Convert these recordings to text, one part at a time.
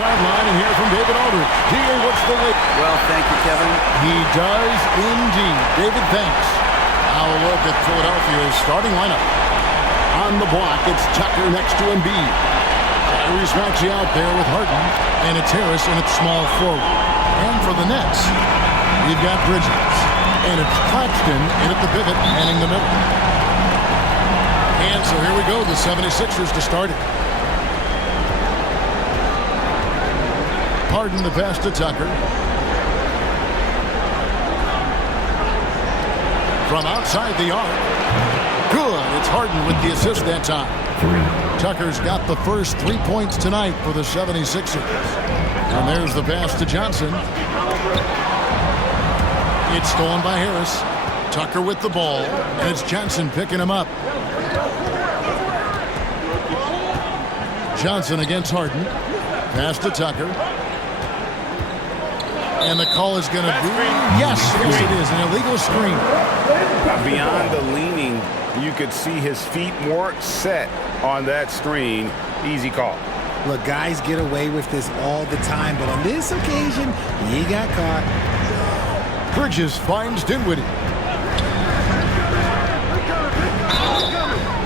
Sideline, and here from David Aldridge. D.A., what's the late? Well, thank you, Kevin. He does indeed. David, thanks. Now a look at Philadelphia's starting lineup. On the block, it's Tucker next to Embiid. Tyrese Maxey out there with Harden, and it's Harris in its small forward. And for the Nets, we've got Bridges, and it's Claxton in at the pivot, manning the middle. And so here we go, the 76ers to start it. Harden the pass to Tucker. From outside the arc. Good. It's Harden with the assist that time. Tucker's got the first 3 points tonight for the 76ers. And there's the pass to Johnson. It's stolen by Harris. Tucker with the ball. And it's Johnson picking him up. Johnson against Harden. Pass to Tucker. And the call is going to be, yes, it is, an illegal screen. Beyond the leaning, you could see his feet more set on that screen. Easy call. Look, guys get away with this all the time, but on this occasion, he got caught. Bridges finds Dinwiddie.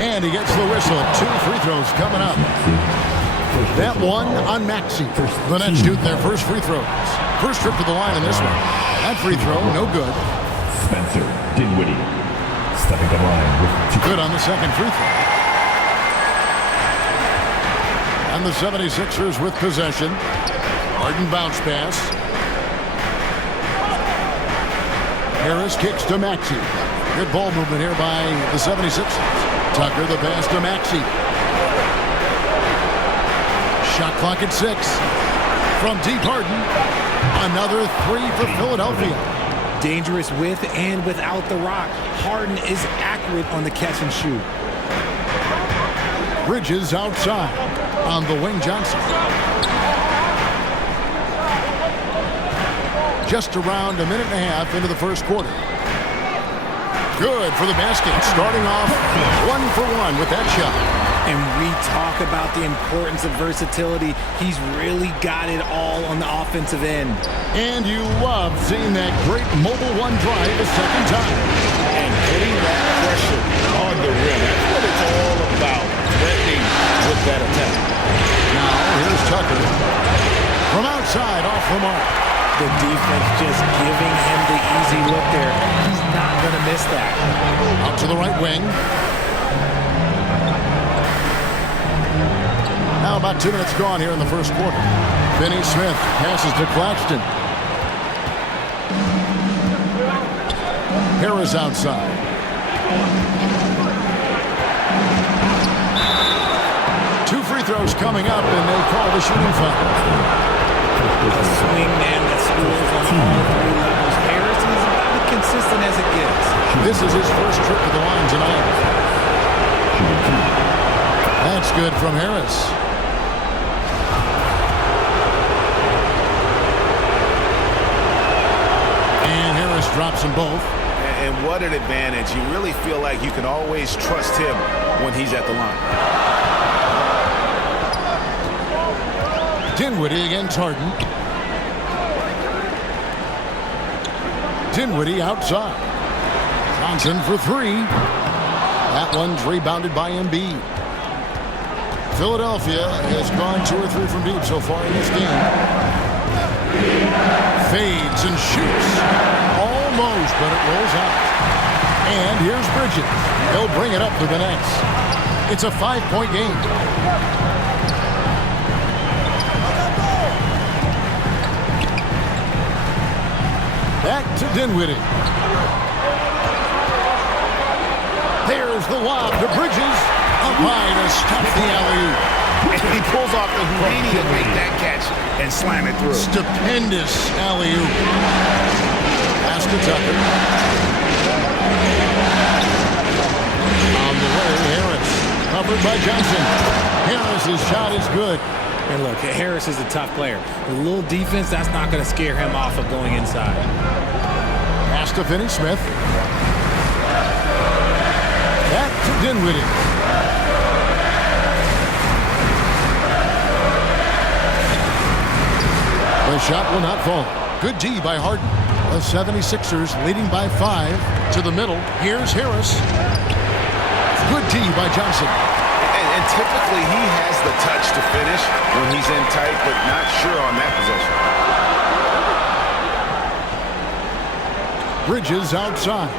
And he gets the whistle. 2 free throws coming up. That one on Maxey. The Nets shoot their first free throws. First trip to the line in this one. That free throw, no good. Spencer Dinwiddie stepping the line with 2. Good on the second free throw. And the 76ers with possession. Harden bounce pass. Harris kicks to Maxey. Good ball movement here by the 76ers. Tucker the pass to Maxey. Shot clock at 6. From deep Harden. Another 3 for Philadelphia. Dangerous with and without the rock. Harden is accurate on the catch and shoot. Bridges outside on the wing. Johnson. Just around a minute and a half into the first quarter. Good for the basket. Starting off 1 for 1 with that shot. And we talk about the importance of versatility. He's really got it all on the offensive end. And you love seeing that great mobile one drive a second time. And putting that pressure on the rim. That's what it's all about. Threatening with that attack. Now here's Tucker. From outside off the mark. The defense just giving him the easy look there. He's not going to miss that. Out to the right wing. Now about 2 minutes gone here in the first quarter. Finney Smith passes to Claxton. Harris outside. Two free throws coming up, and they call the shooting foul. A swing man that scores on all 3 levels. Harris is about as consistent as it gets. This is his first trip to the line tonight. That's good from Harris. And Harris drops them both. And what an advantage. You really feel like you can always trust him when he's at the line. Dinwiddie against Harden. Dinwiddie outside. Johnson for 3. That one's rebounded by Embiid. Philadelphia has gone 2 or 3 from deep so far in this game. Fades and shoots. Almost, but it rolls out. And here's Bridges. They'll bring it up for the Nets. It's a 5-point game. Back to Dinwiddie. There's the lob to Bridges. Up high to stop the alley-oop. And he pulls off the Houdini to make that catch and slam it through. Stupendous alley-oop. Pass to Tucker. On the way, Harris. Covered by Johnson. Harris's shot is good. And look, Harris is a tough player. A little defense, that's not going to scare him off of going inside. Pass to Finney Smith. Back to Dinwiddie. shot will not fall. Good D by Harden. The 76ers leading by 5 to the middle. Here's Harris. Good D by Johnson. And typically he has the touch to finish when he's in tight, but not sure on that possession. Bridges outside.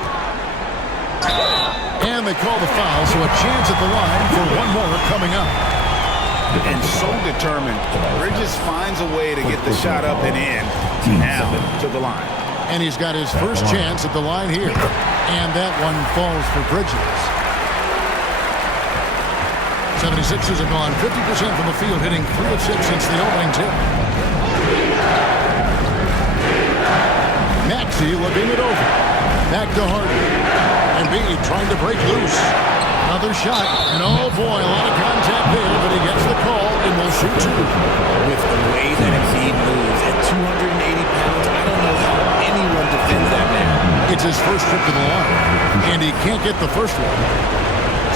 And they call the foul, so a chance at the line for one more coming up. And so determined, Bridges finds a way to get the shot up and in. Now to the line. And he's got his first chance at the line here. And that one falls for Bridges. 76ers have gone 50% from the field, hitting 3 of 6 since the opening tip. Maxey looking it over. Back to Harden. Embiid trying to break loose. Another shot. And oh boy, a lot of contact there, but he gets the call and will shoot 2. With the way that Embiid moves at 280 pounds, I don't know how anyone defends that man. It's his first trip to the line, and he can't get the first one.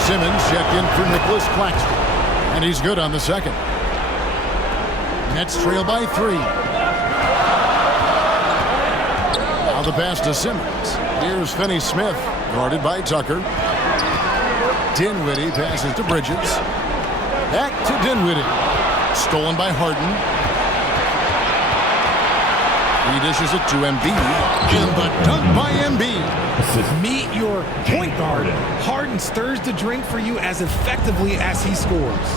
Simmons checked in for Nicholas Claxton, and he's good on the second. Nets trail by 3. Now the pass to Simmons. Here's Finney-Smith, guarded by Tucker. Dinwiddie passes to Bridges. Back to Dinwiddie. Stolen by Harden. He dishes it to Embiid. And the dunk by Embiid. Meet your point guard. Harden stirs the drink for you as effectively as he scores.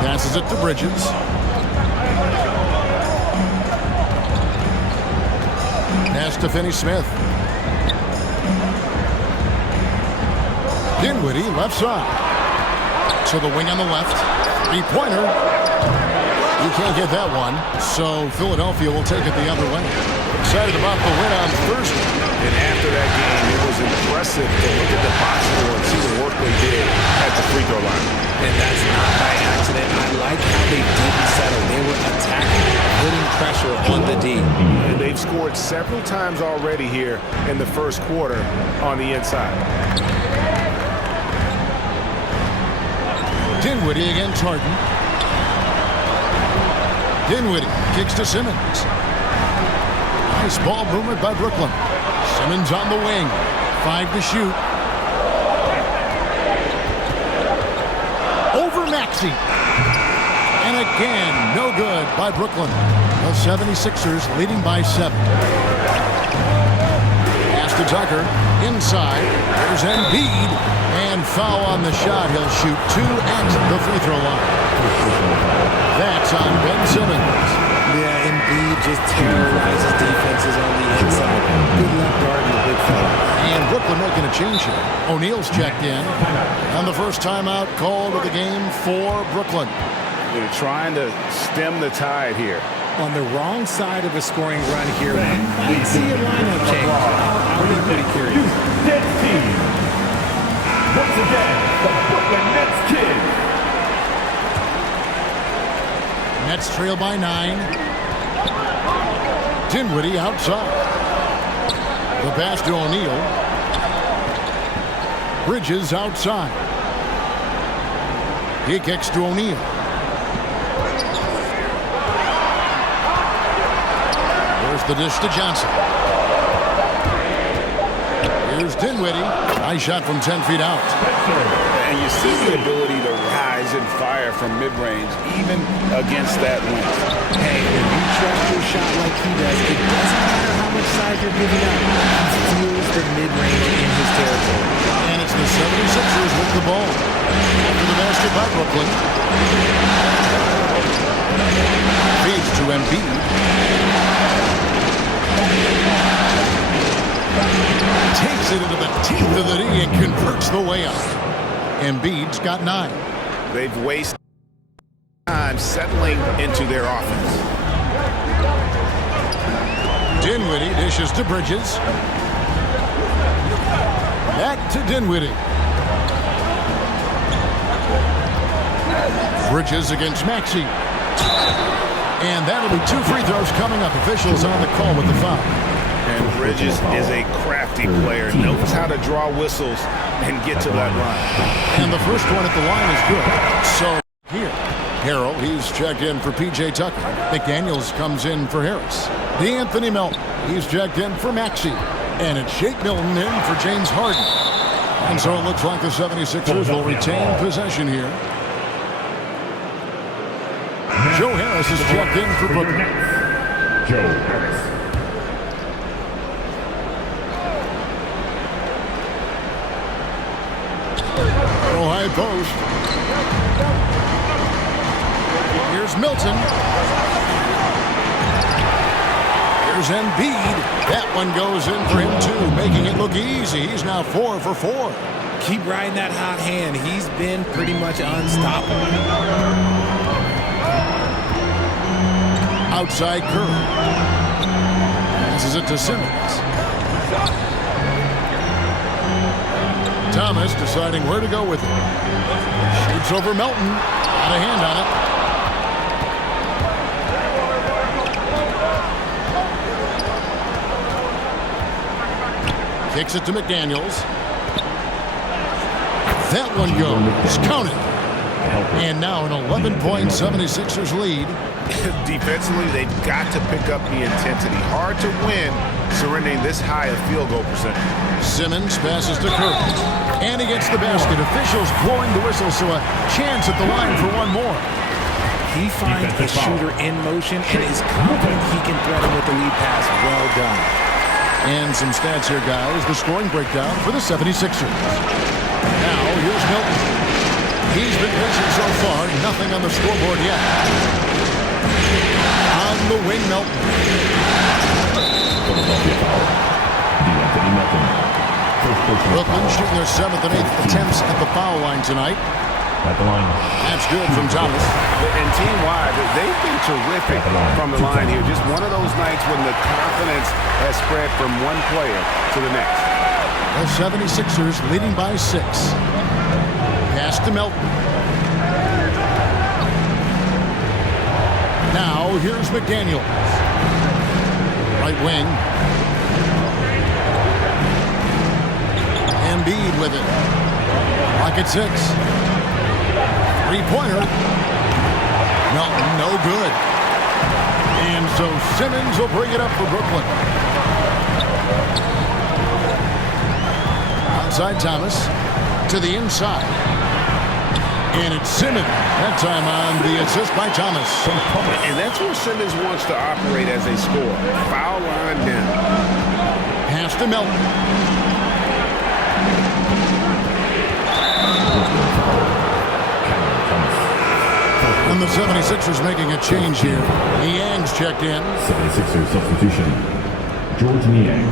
Passes it to Bridges. Pass to Finney-Smith. Dinwiddie left side. To the wing on the left. 3-pointer. You can't get that one, so Philadelphia will take it the other way. Excited about the win on Thursday. And after that game, it was impressive to look at the box score and see the work they did at the free throw line. And that's not by accident. I like how they didn't settle. They were attacking, putting pressure on the D. And they've scored several times already here in the first quarter on the inside. Dinwiddie against Harden. Dinwiddie kicks to Simmons. Nice ball movement by Brooklyn. Simmons on the wing. 5 to shoot. Over Maxey. And again, no good by Brooklyn. The 76ers leading by 7. Pass to Tucker. Inside. There's Embiid. And foul on the shot. He'll shoot 2 at the free throw line. That's on Ben Simmons. Yeah, Embiid just terrorizes defenses on the inside. Good luck guarding the big fella. And Brooklyn making a change here. O'Neal's checked in. And the first timeout called of the game for Brooklyn. They're trying to stem the tide here. On the wrong side of a scoring run here, we might see a lineup change. I'll be pretty curious. Once again, the Brooklyn Nets kid. Nets trail by 9. Dinwiddie outside. The pass to O'Neal. Bridges outside. He kicks to O'Neal. There's the dish to Johnson. Here's Dinwiddie. Nice shot from 10 feet out. And you see the ability to rise and fire from mid-range, even against that wind. Hey, when you trust your shot like he does, it doesn't matter how much size you're giving up. He feels the mid-range in his territory. And it's the 76ers with the ball. After the basket by Brooklyn. Feeds to Embiid. Takes it into the teeth of the D and converts the layup. Embiid's got 9. They've wasted time settling into their offense. Dinwiddie dishes to Bridges. Back to Dinwiddie. Bridges against Maxey. And that'll be 2 free throws coming up. Officials on the call with the foul. And Bridges is a crafty player, knows how to draw whistles and get to that line. And the first one at the line is good. So here, Harrell, he's checked in for P.J. Tucker. McDaniels comes in for Harris. DeAnthony Melton, he's checked in for Maxey. And it's Shake Milton in for James Harden. And so it looks like the 76ers will retain possession here. Joe Harris is checked in for Brooklyn. Joe Harris. Little high post. Here's Milton. Here's Embiid. That one goes in for him too, making it look easy. He's now 4 for 4. Keep riding that hot hand. He's been pretty much unstoppable. Outside Curry. Passes it to Simmons. Thomas deciding where to go with it. Shoots over Melton. Got a hand on it. Kicks it to McDaniels. That one goes. Counted. And now an 11-point 76ers lead. Defensively, they've got to pick up the intensity. Hard to win surrendering this high a field goal percentage. Simmons passes to Curry. And he gets the basket. Officials blowing the whistle, so a chance at the line for one more. He finds a shooter in motion and is confident he can threaten with the lead pass. Well done. And some stats here, guys. The scoring breakdown for the 76ers. Now, here's Milton. He's been pitching so far. Nothing on the scoreboard yet. On the wing, Milton. Philadelphia foul. DeAnthony Melton. Brooklyn shooting their 7th and 8th attempts at the foul line tonight. At the line. That's good from Thomas. And team-wide, they've been terrific from the line here. Just one of those nights when the confidence has spread from one player to the next. The 76ers leading by 6. Pass to Melton. Now, here's McDaniels. Right wing. Embiid with it. Pocket 6. Three-pointer. Melton, no good. And so Simmons will bring it up for Brooklyn. Outside Thomas. To the inside. And it's Simmons. That time on the assist by Thomas. And that's where Simmons wants to operate as a scorer. Foul line down. Pass to Melton. And the 76ers making a change here. Niang's checked in. 76ers substitution. George Niang.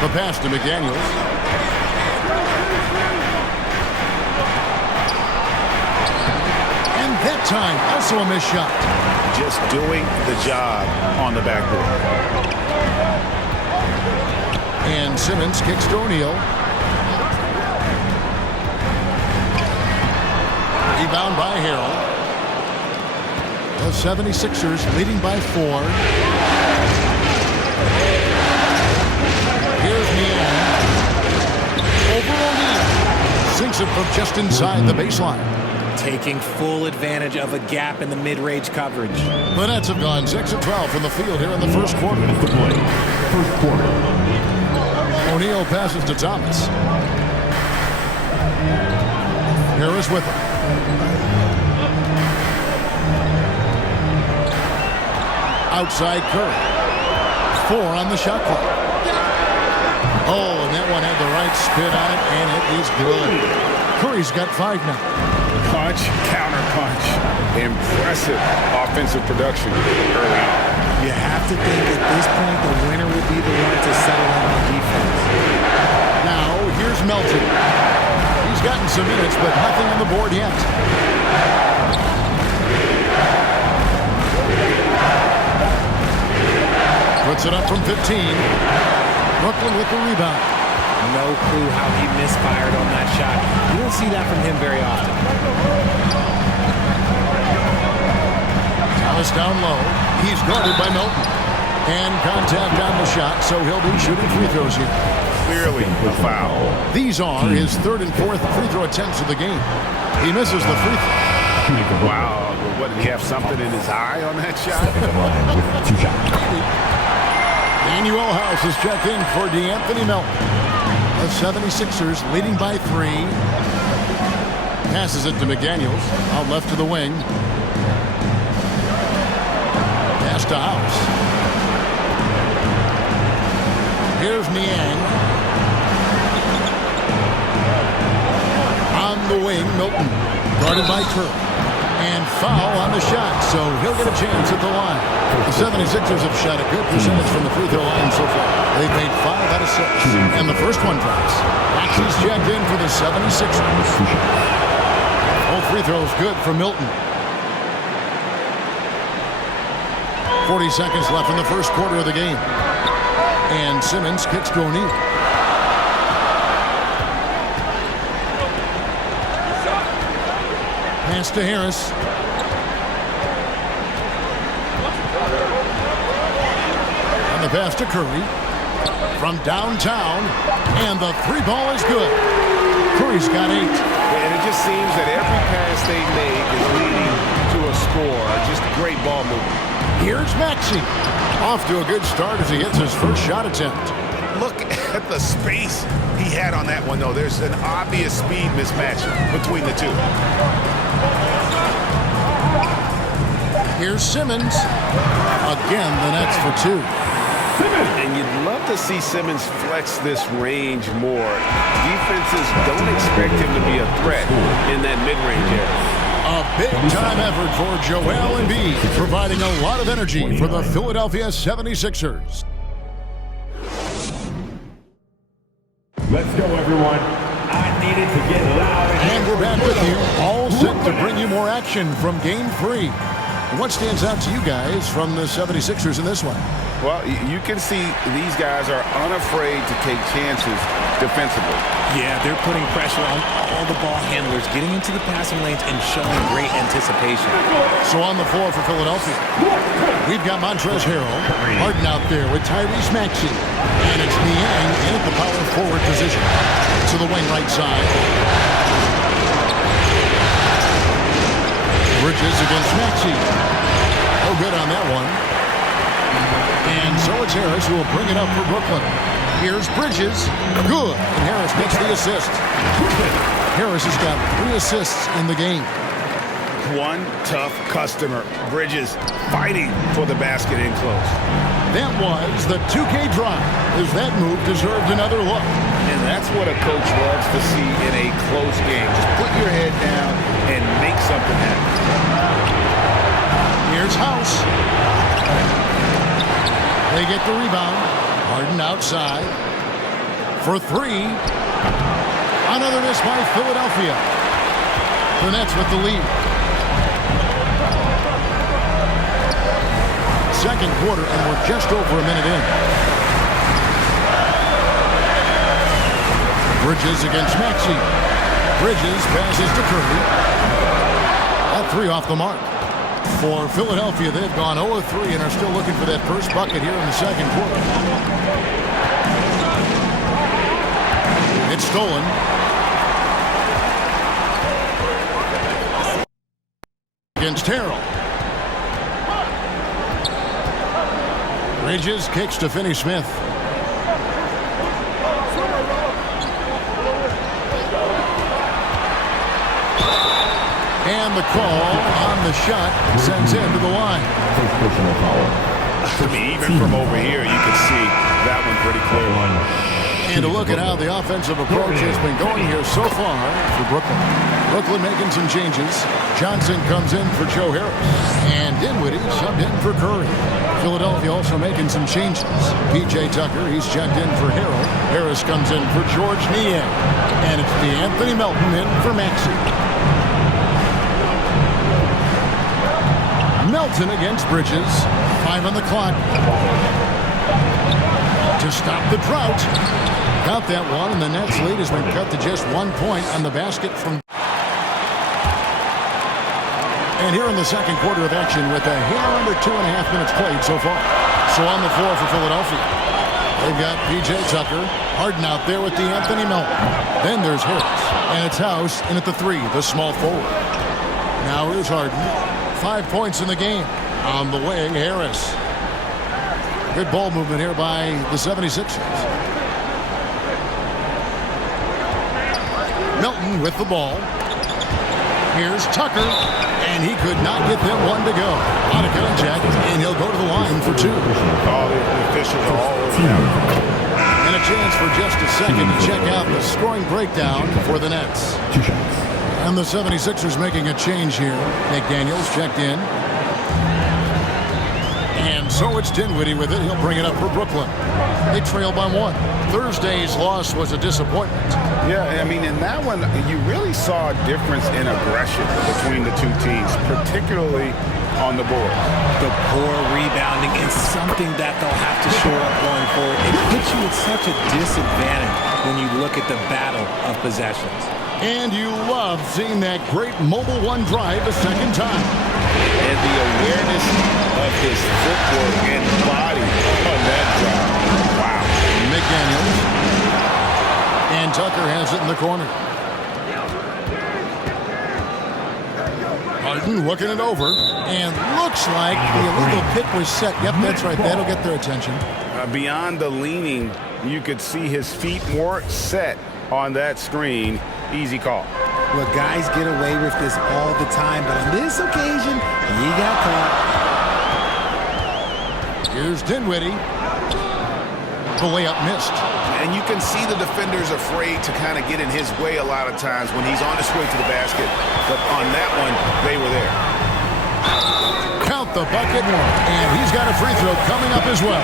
The pass to McDaniels. And that time, also a missed shot. Just doing the job on the backboard. And Simmons kicks to O'Neal. Rebound by Harrell. The 76ers leading by 4. Here's Niang. Over O'Neal. Sinks it from just inside the baseline. Taking full advantage of a gap in the mid-range coverage. The Nets have gone 6 of 12 from the field here in the first quarter. Minutes to play. First quarter. O'Neal passes to Thomas. Harris with him. Outside Curry. 4 on the shot clock. Oh, and that one had the right spin on it, and it is good. Curry's got 5 now. Punch, counter punch. Impressive offensive production early on. You have to think at this point the winner will be the one to settle in on defense. Now, here's Melton. He's gotten some minutes, but nothing on the board yet. Puts it up from 15. Brooklyn with the rebound. No clue how he misfired on that shot. You don't see that from him very often. Harris down low. He's guarded by Milton. And contact on the shot, so he'll be shooting free throws here. Clearly a foul. These are his third and fourth free throw attempts of the game. He misses the free throw. Wow. What, did he have something in his eye on that shot? Stepping in line with 2 shots. Daniel House is checked in for DeAnthony Melton. The 76ers leading by 3. Passes it to McDaniels. Out left to the wing. Pass to House. Here's Niang. On the wing, Milton. Guarded by Kerr. And foul on the shot, so he'll get a chance at the line. The 76ers have shot a good percentage from the free throw line so far. They've made 5 out of 6. And the first one drops. Maxey's checked in for the 76ers. Both free throws good for Milton. 40 seconds left in the first quarter of the game. And Simmons kicks to O'Neal. Pass to Harris. And the pass to Curry. From downtown. And the 3 ball is good. Curry's got 8. And it just seems that every pass they make is leading to a score. Just great ball movement. Here's Maxey. Off to a good start as he hits his first shot attempt. Look at the space he had on that one, though. There's an obvious speed mismatch between the two. Here's Simmons. Again, the Nets for 2. And you'd love to see Simmons flex this range more. Defenses don't expect him to be a threat in that mid-range area. A big-time effort for Joel Embiid, providing a lot of energy for the Philadelphia 76ers. Let's go, everyone. I needed to get loud. And we're back with you, all set to bring you more action from Game 3. What stands out to you guys from the 76ers in this one? Well, you can see these guys are unafraid to take chances defensively. Yeah, they're putting pressure on all the ball handlers, getting into the passing lanes and showing great anticipation. So on the floor for Philadelphia, we've got Montrezl Harrell, Harden out there with Tyrese Maxey, and it's Niang in at the power forward position. To the wing right side. Bridges against Maxey. Oh, good on that one. And so it's Harris who will bring it up for Brooklyn. Here's Bridges. Good. And Harris makes the assist. Harris has got 3 assists in the game. One tough customer. Bridges fighting for the basket in close. That was the 2K drive, as that move deserved another look. And that's what a coach loves to see in a close game. Just put your head down and make something happen. Here's House. They get the rebound. Harden outside. For 3. Another miss by Philadelphia. The Nets with the lead. Second quarter, and we're just over a minute in. Bridges against Maxey. Bridges passes to Curry. That 3 off the mark. For Philadelphia, they've gone 0-3 and are still looking for that first bucket here in the second quarter. It's stolen. Against Harrell. Bridges kicks to Finney-Smith. And the call on the shot sends him to the line. First personal foul. I mean, even from over here, you can see that one pretty clear. And to look at how the offensive approach has been going here so far for Brooklyn. Brooklyn making some changes. Johnson comes in for Joe Harris. And Dinwiddie subbed in for Curry. Philadelphia also making some changes. P.J. Tucker, he's checked in for Harrell. Harris comes in for George Niang. And it's DeAnthony Melton in for Maxey. Melton against Bridges. 5 on the clock. To stop the drought. Got that one, and the Nets lead has been cut to just 1 point on the basket from... And here in the second quarter of action with a hair under 2.5 minutes played so far. So on the floor for Philadelphia, they've got P.J. Tucker. Harden out there with Anthony Melton. Then there's Harris. And it's House in at the 3, the small forward. Now here's Harden. 5 points in the game. On the wing, Harris. Good ball movement here by the 76ers. Melton with the ball. Here's Tucker, and he could not get them one to go. Out of contact, and he'll go to the line for 2. All the officials are all over now. And a chance for just a second to check out the scoring breakdown for the Nets. 2 shots. And the 76ers making a change here. McDaniels checked in. And so it's Dinwiddie with it. He'll bring it up for Brooklyn. They trail by 1. Thursday's loss was a disappointment. Yeah, I mean, in that one, you really saw a difference in aggression between the two teams, particularly on the board. The poor rebounding is something that they'll have to shore up going forward. It puts you at such a disadvantage when you look at the battle of possessions. And you love seeing that great mobile one drive a second time. And the awareness of his footwork and body on that drive. Wow. McDaniels. And Tucker has it in the corner. Harden looking it over. And looks like the illegal pick was set. Yep, that's right. That'll get their attention. Beyond the leaning, you could see his feet more set on that screen. Easy call. Look, guys get away with this all the time, but on this occasion, he got caught. Here's Dinwiddie. The layup missed. And you can see the defenders afraid to kind of get in his way a lot of times when he's on his way to the basket. But on that one, they were there. Count the bucket, and he's got a free throw coming up as well.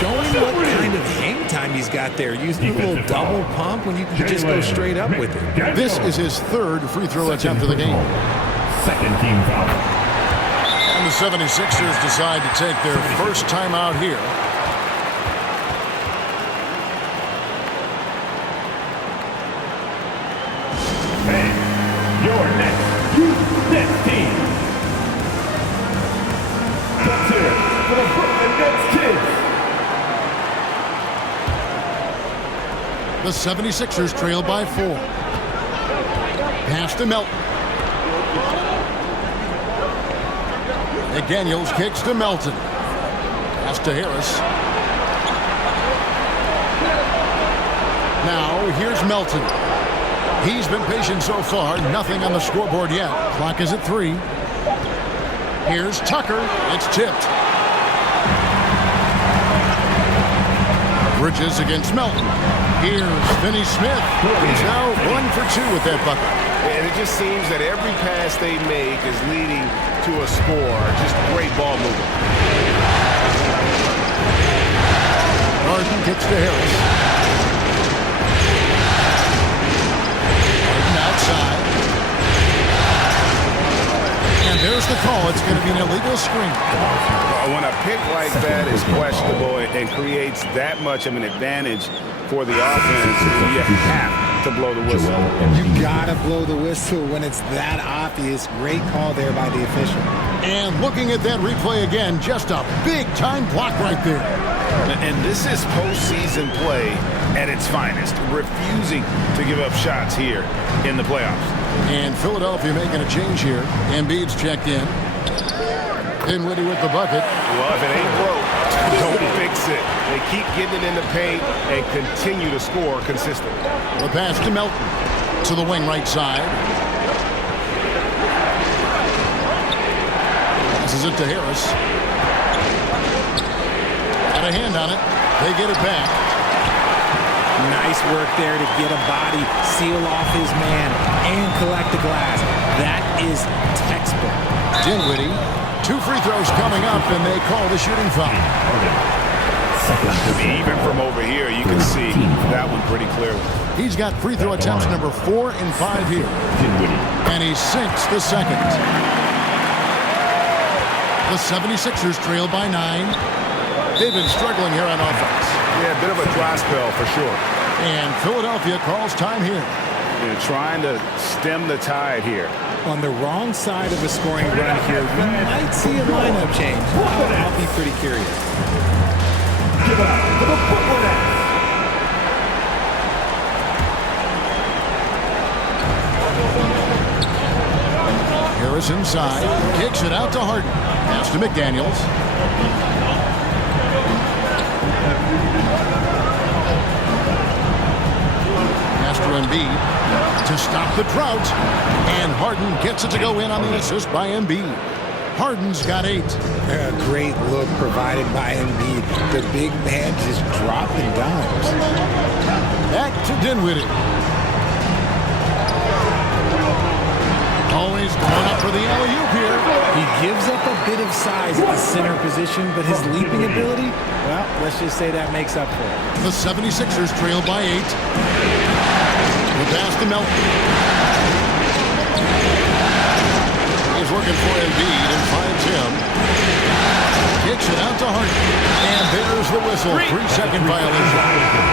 Showing what kind of hang time he's got there. Using a little double pump when you can just go straight up with it. This is his 3rd free throw attempt of the game. Second team foul. And the 76ers decide to take their first timeout here. And your next Nets team. Let's hear it for the Brooklyn Nets kids. The 76ers trail by 4. Pass to Melton. McDaniels kicks to Melton. Pass to Harris. Now here's Melton. He's been patient so far. Nothing on the scoreboard yet. Clock is at 3. Here's Tucker. It's tipped. Bridges against Melton. Here's Finney Smith. He's now 1 for 2 with that bucket. And it just seems that every pass they make is leading to a score. Just great ball movement. Harden kicks to Harris. Harden outside. And there's the call. It's going to be an illegal screen. When a pick like that is questionable and creates that much of an advantage for the offense, you have to blow the whistle. You gotta blow the whistle when it's that obvious. Great call there by the official. And looking at that replay again, just a big-time block right there. And this is postseason play at its finest, refusing to give up shots here in the playoffs. And Philadelphia making a change here. Embiid's checked in. Dinwiddie with the bucket. Well, if it ain't broke, don't fix it. They keep getting it in the paint and continue to score consistently. The pass to Melton. To the wing right side. Passes it to Harris. Got a hand on it. They get it back. Nice work there to get a body, seal off his man, and collect the glass. That is textbook. Dinwiddie. 2 free throws coming up, and they call the shooting foul. Even from over here, you can see that one pretty clearly. He's got free throw attempts number 4 and 5 here. And he sinks the second. The 76ers trail by 9. They've been struggling here on offense. Yeah, a bit of a dry spell for sure. And Philadelphia calls time here. They're trying to stem the tide here. On the wrong side of a scoring run here, we might see a lineup change. I'll be pretty curious. Give it up for the Brooklyn Nets. Harris inside, kicks it out to Harden. Pass to McDaniels. Pass to Embiid to stop the drought. And Harden gets it to go in on the assist by Embiid. Harden's got 8. A great look provided by Embiid. The big man just dropping dimes. Back to Dinwiddie. Always going up for the alley-oop here. He gives up a bit of size at the center position, but his leaping ability, well, let's just say that makes up for it. The 76ers trail by 8. The pass to Melton. He's looking for Embiid and finds him. Kicks it out to Harden. And there's the whistle. 3-second violation.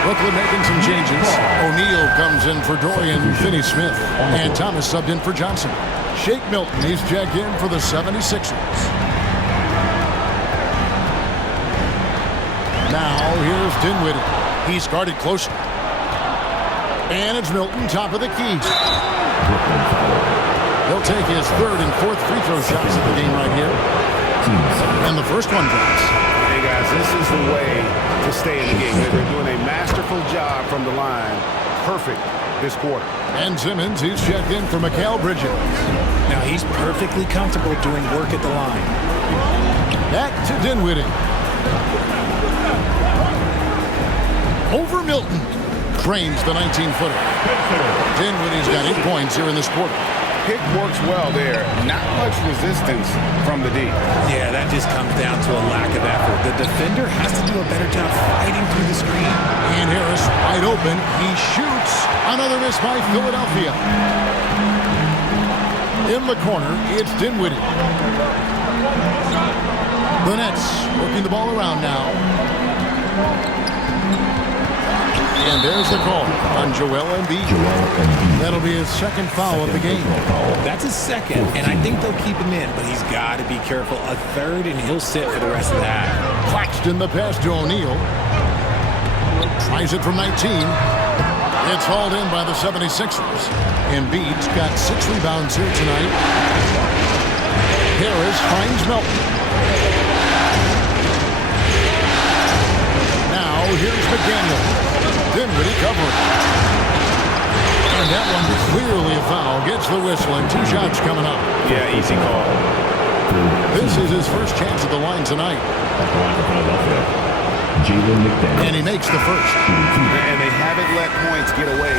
Brooklyn making some changes. O'Neal comes in for Dorian Finney-Smith. And Thomas subbed in for Johnson. Shake Milton, he's checked in for the 76ers. Now here's Dinwiddie. He's guarded closely. And it's Milton, top of the key. He'll take his 3rd and 4th free throw shots of the game right here. And the first one drops. Hey, guys, this is the way to stay in the game. They're doing a masterful job from the line. Perfect this quarter. And Simmons, he's checked in for Mikal Bridges. Now he's perfectly comfortable doing work at the line. Back to Dinwiddie. Over Milton. Trains the 19-footer. Dinwiddie's got 8 points here in this quarter. Pick works well there. Not much resistance from the D. Yeah, that just comes down to a lack of effort. The defender has to do a better job fighting through the screen. And Harris wide open. He shoots. Another miss by Philadelphia. In the corner, it's Dinwiddie. The Nets working the ball around now. And there's the call on Joel Embiid. That'll be his 2nd foul of the game. That's his 2nd, and I think they'll keep him in, but he's got to be careful. A 3rd, and he'll sit for the rest of the half. Claxton the pass to O'Neal. Tries it from 19. It's hauled in by the 76ers. Embiid's got 6 rebounds here tonight. Harris finds Melton. Now here's McDaniel. Dinwiddie covering. And that one clearly a foul. Gets the whistle and 2 shots coming up. Yeah, easy call. This is his first chance at the line tonight. And he makes the first. And they haven't let points get away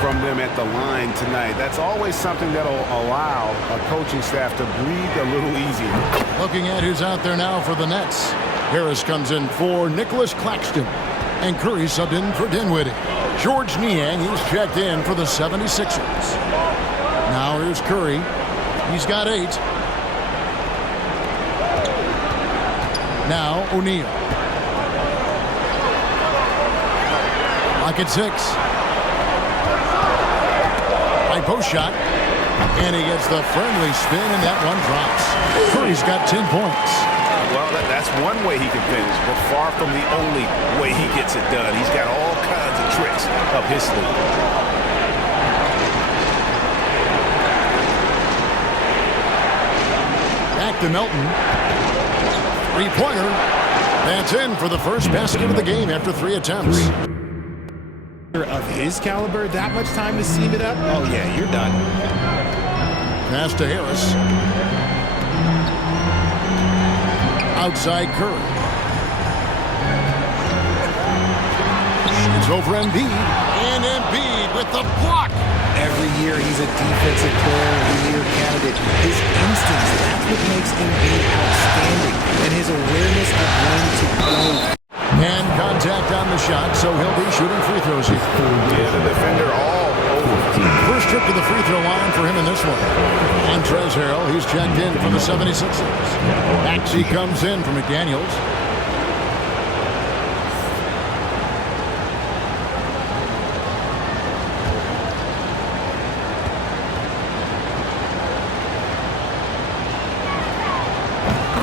from them at the line tonight. That's always something that'll allow a coaching staff to breathe a little easier. Looking at who's out there now for the Nets. Harris comes in for Nicholas Claxton. And Curry subbed in for Dinwiddie. George Niang, he's checked in for the 76ers. Now here's Curry. He's got 8. Now O'Neal. Lock at 6. High post shot. And he gets the friendly spin, and that one drops. Curry's got 10 points. Well, that's one way he can finish, but far from the only way he gets it done. He's got all kinds of tricks up his sleeve. Back to Melton. 3-pointer. That's in for the first basket of the game after 3 attempts. Of his caliber, that much time to seam it up? Oh, yeah, you're done. Pass to Harris. Outside Curry. It's over Embiid. And Embiid with the block. Every year he's a defensive player of the year candidate. His instincts, that's what makes Embiid outstanding. And his awareness of when to go. And contact on the shot, so he'll be shooting free throws here. Yeah, the defender all over. First trip to the free throw line for him in this one. And Trez Harrell, he's checked in for the 76ers. Maxey comes in for McDaniels.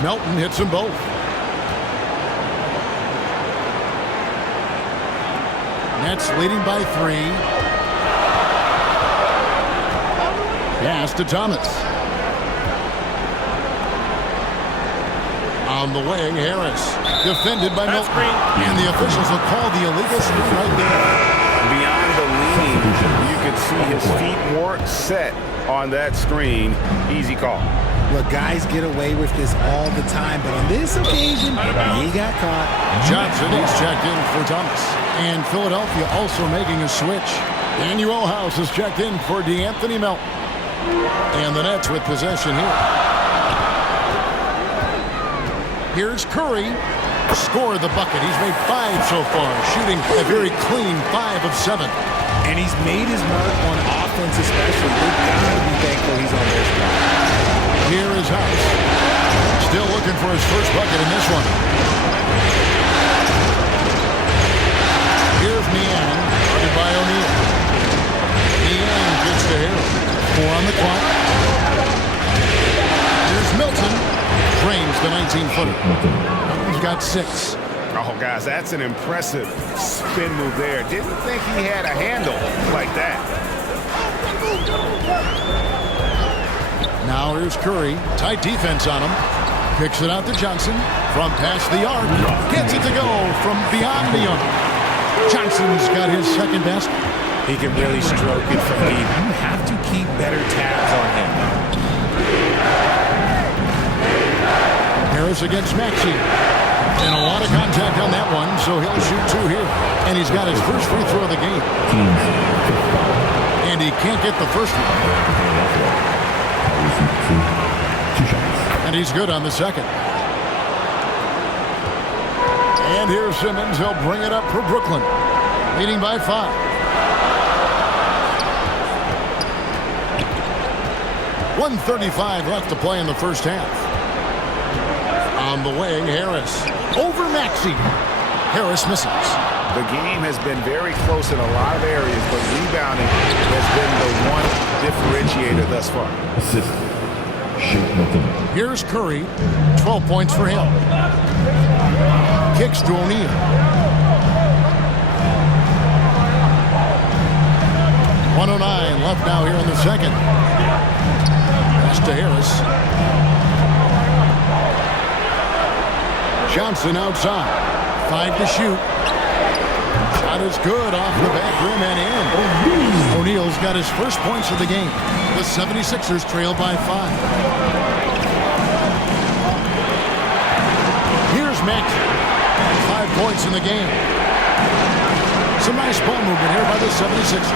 Melton hits them both. Nets leading by 3. Pass to Thomas. On the wing, Harris. Defended by Milton. And the officials will call the illegal screen right there. Beyond the lean, you could see his feet weren't set on that screen. Easy call. Look, guys get away with this all the time, but on this occasion, he got caught. Johnson is checked in for Thomas. And Philadelphia also making a switch. Daniel House is checked in for DeAnthony Melton. And the Nets with possession here. Here's Curry. Scored the bucket. He's made 5 so far, shooting a very clean 5 of 7. And he's made his mark on offense especially. They've got to be thankful he's on their spot. Here is House. Still looking for his first bucket in this one. Here's Niang, guarded by O'Neal. Niang gets to Harrell. 4 on the clock. Here's Milton. Drains the 19-footer. He's got 6. Oh, guys, that's an impressive spin move there. Didn't think he had a handle like that. Now here's Curry. Tight defense on him. Kicks it out to Johnson. From past the arc. Gets it to go from beyond the arc. Johnson's got his second basket. He can really stroke it from deep. You have to keep better tabs on him. Harris against Maxey. And a lot of contact on that one, so he'll shoot 2 here. And he's got his first free throw of the game. And he can't get the first one. And he's good on the second. And here's Simmons. He'll bring it up for Brooklyn. Leading by 5. .135 left to play in the first half. On the wing, Harris. Over Maxey. Harris misses. The game has been very close in a lot of areas, but rebounding has been the one differentiator thus far. Assist. Shake Milton. Here's Curry. 12 points for him. Kicks to O'Neal. .109 left now here in the second. Pass to Harris. Johnson outside. 5 to shoot. Shot is good off the back rim and in. O'Neal's got his first points of the game. The 76ers trail by 5. Here's Maxey. 5 points in the game. Some nice ball movement here by the 76ers.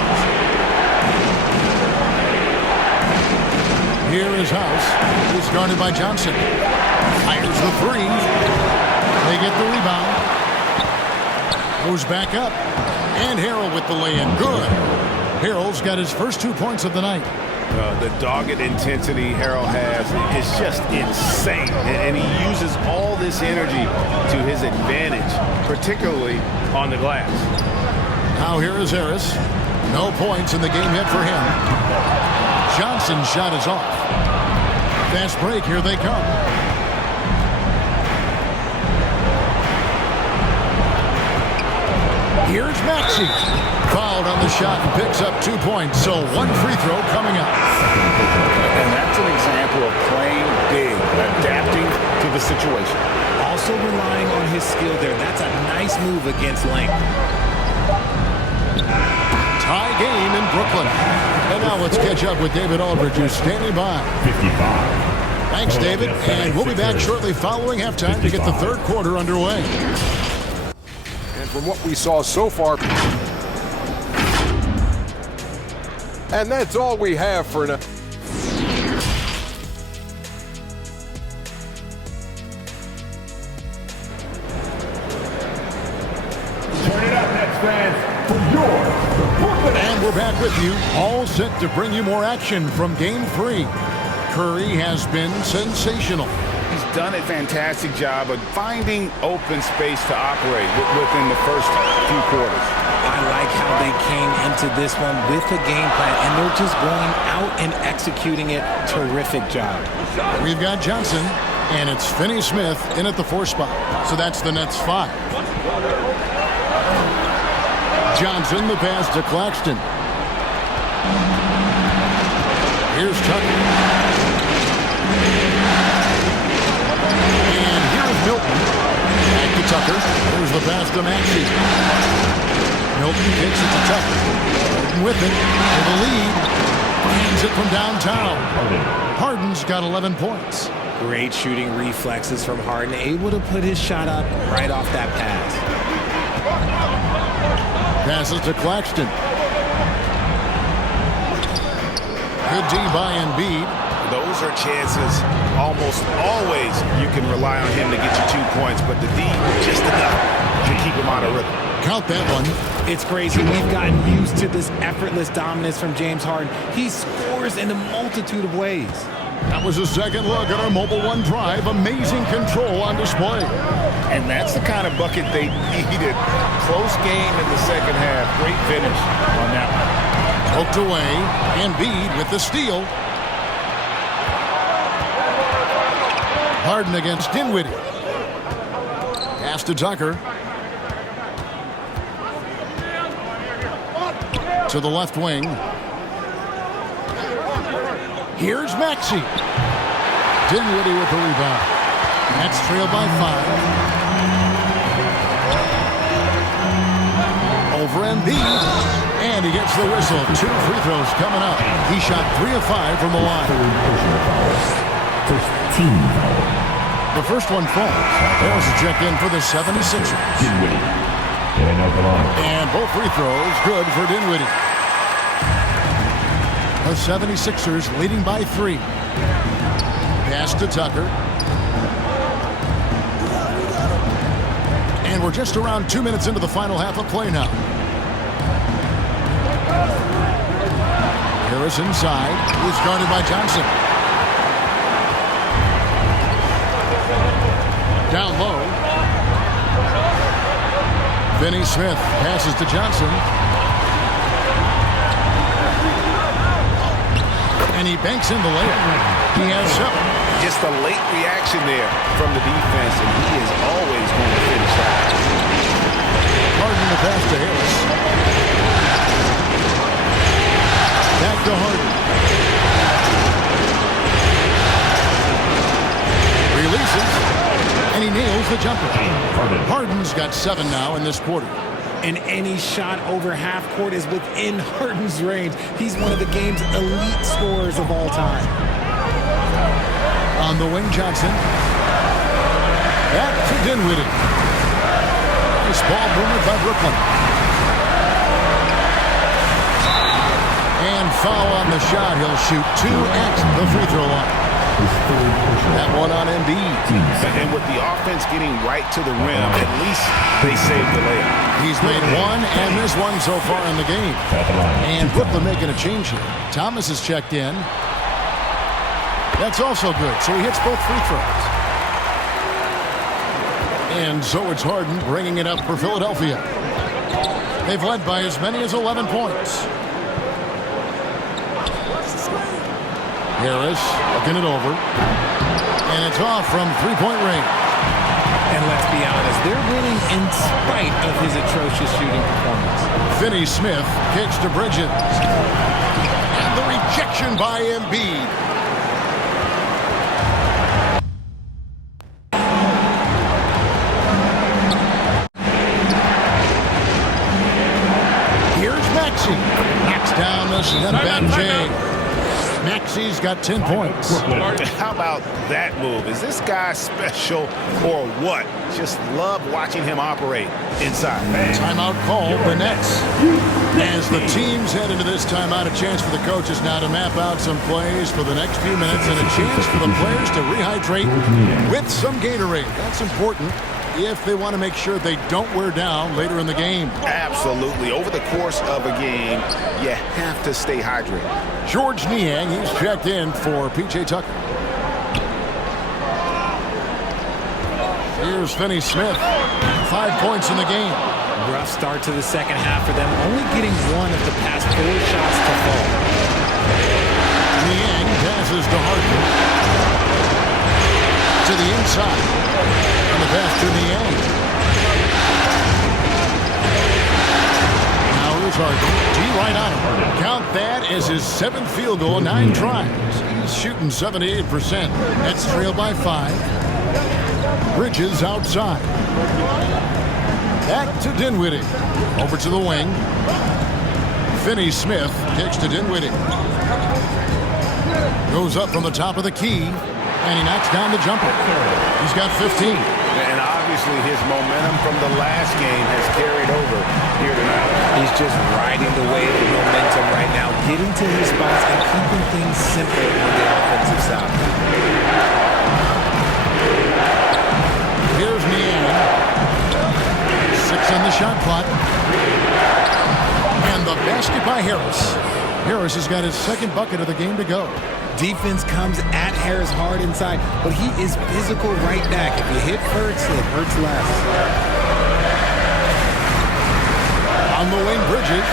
Here is House. He's guarded by Johnson. Fires the 3. They get the rebound. Goes back up. And Harrell with the lay-in. Good. Harrell's got his first 2 points of the night. The dogged intensity Harrell has is just insane. And he uses all this energy to his advantage, particularly on the glass. Now here is Harris. No points in the game hit for him. Johnson's shot is off. Fast break. Here they come. Here's Maxey. Fouled on the shot and picks up 2 points. So 1 free throw coming up. And that's an example of playing big, adapting to the situation. Also relying on his skill there. That's a nice move against length. Tie game in Brooklyn. And now let's catch up with David Aldridge, who's standing by. 55. Thanks, David. And we'll be back shortly following halftime to get the third quarter underway. And from what we saw so far, and that's all we have for now. Turn it up, Nets fans, for yours, the Brooklyn. And we're back with you, all set to bring you more action from Game 3. Curry has been sensational. He's done a fantastic job of finding open space to operate within the first few quarters. I like how they came into this one with a game plan, and they're just going out and executing it. Terrific job. We've got Johnson. And it's Finney Smith in at the 4 spot. So that's the Nets 5. Johnson, the pass to Claxton. Here's Tucker. And here's Milton. Back to Tucker. There's the pass to Maxey. Milton kicks it to Tucker. Milton with it to the lead. Finds it from downtown. Harden's got 11 points. Great shooting reflexes from Harden, able to put his shot up right off that pass. Passes to Claxton. Good D by Embiid. Those are chances almost always you can rely on him to get you 2 points, but the D just enough to keep him out of rhythm. Count that one. It's crazy. We've gotten used to this effortless dominance from James Harden. He scores in a multitude of ways. That was a second look at our Mobile One Drive. Amazing control on display. And that's the kind of bucket they needed. Close game in the second half. Great finish on that one. Poked away. Embiid with the steal. Harden against Dinwiddie. Pass to Tucker. To the left wing. Here's Maxey. Dinwiddie with the rebound. Nets trail by 5. Over Embiid. And he gets the whistle. 2 free throws coming up. He shot 3 of 5 from the line. First team foul. The first one falls. There's a check in for the 76ers. Dinwiddie. Getting out the line. And both free throws good for Dinwiddie. The 76ers leading by 3. Pass to Tucker. And we're just around 2 minutes into the final half of play now. Harris inside. He's guarded by Johnson. Down low. Finney Smith passes to Johnson. And he banks in the layup. He has 7. Just a late reaction there from the defense, and he is always going to finish out. Harden the pass to Harris. Back to Harden. Releases. And he nails the jumper. Harden's got 7 now in this quarter. And any shot over half court is within Harden's range. He's one of the game's elite scorers of all time. On the wing, Johnson. Back to Dinwiddie. Nice ball movement by Brooklyn. And foul on the shot. He'll shoot 2 at the free throw line. That one on Embiid. And with the offense getting right to the rim, at least they saved the layup. He's made 1 and missed 1 so far in the game. And Brooklyn making a change here. Thomas is checked in. That's also good. So he hits both free throws. And so it's Harden bringing it up for Philadelphia. They've led by as many as 11 points. Harris looking it over. And it's off from 3-point range. And let's be honest, they're winning in spite of his atrocious shooting performance. Finney Smith kicks to Bridges. And the rejection by Embiid. Here's Maxey. Knocks down the step-back J. Maxey's got 10 points. How about that move? Is this guy special or what? Just love watching him operate inside. Timeout called the Nets. As the teams head into this timeout, a chance for the coaches now to map out some plays for the next few minutes and a chance for the players to rehydrate with some Gatorade. That's important if they want to make sure they don't wear down later in the game. Absolutely. Over the course of a game, you have to stay hydrated. George Niang, he's checked in for P.J. Tucker. Here's Finney Smith. 5 points in the game. Rough start to the second half for them, only getting 1 of the past 4 shots to fall. Niang passes to Harden. to the inside. And the pass to the end. Now here's Harden. Right on him. Count that as his 7th field goal in 9 tries. He's shooting 78%. Nets trail by 5. Bridges outside. Back to Dinwiddie. Over to the wing. Finney-Smith kicks to Dinwiddie. Goes up from the top of the key, and he knocks down the jumper. He's got 15. And obviously his momentum from the last game has carried over here tonight. He's just riding the wave of momentum right now, getting to his spots and keeping things simple on the offensive side. Here's Niang. 6 on the shot clock. And the basket by Harris. Harris has got his 2nd bucket of the game to go. Defense comes at Harris hard inside, but he is physical right back. If you hit first, it hurts less. On the wing, Bridges.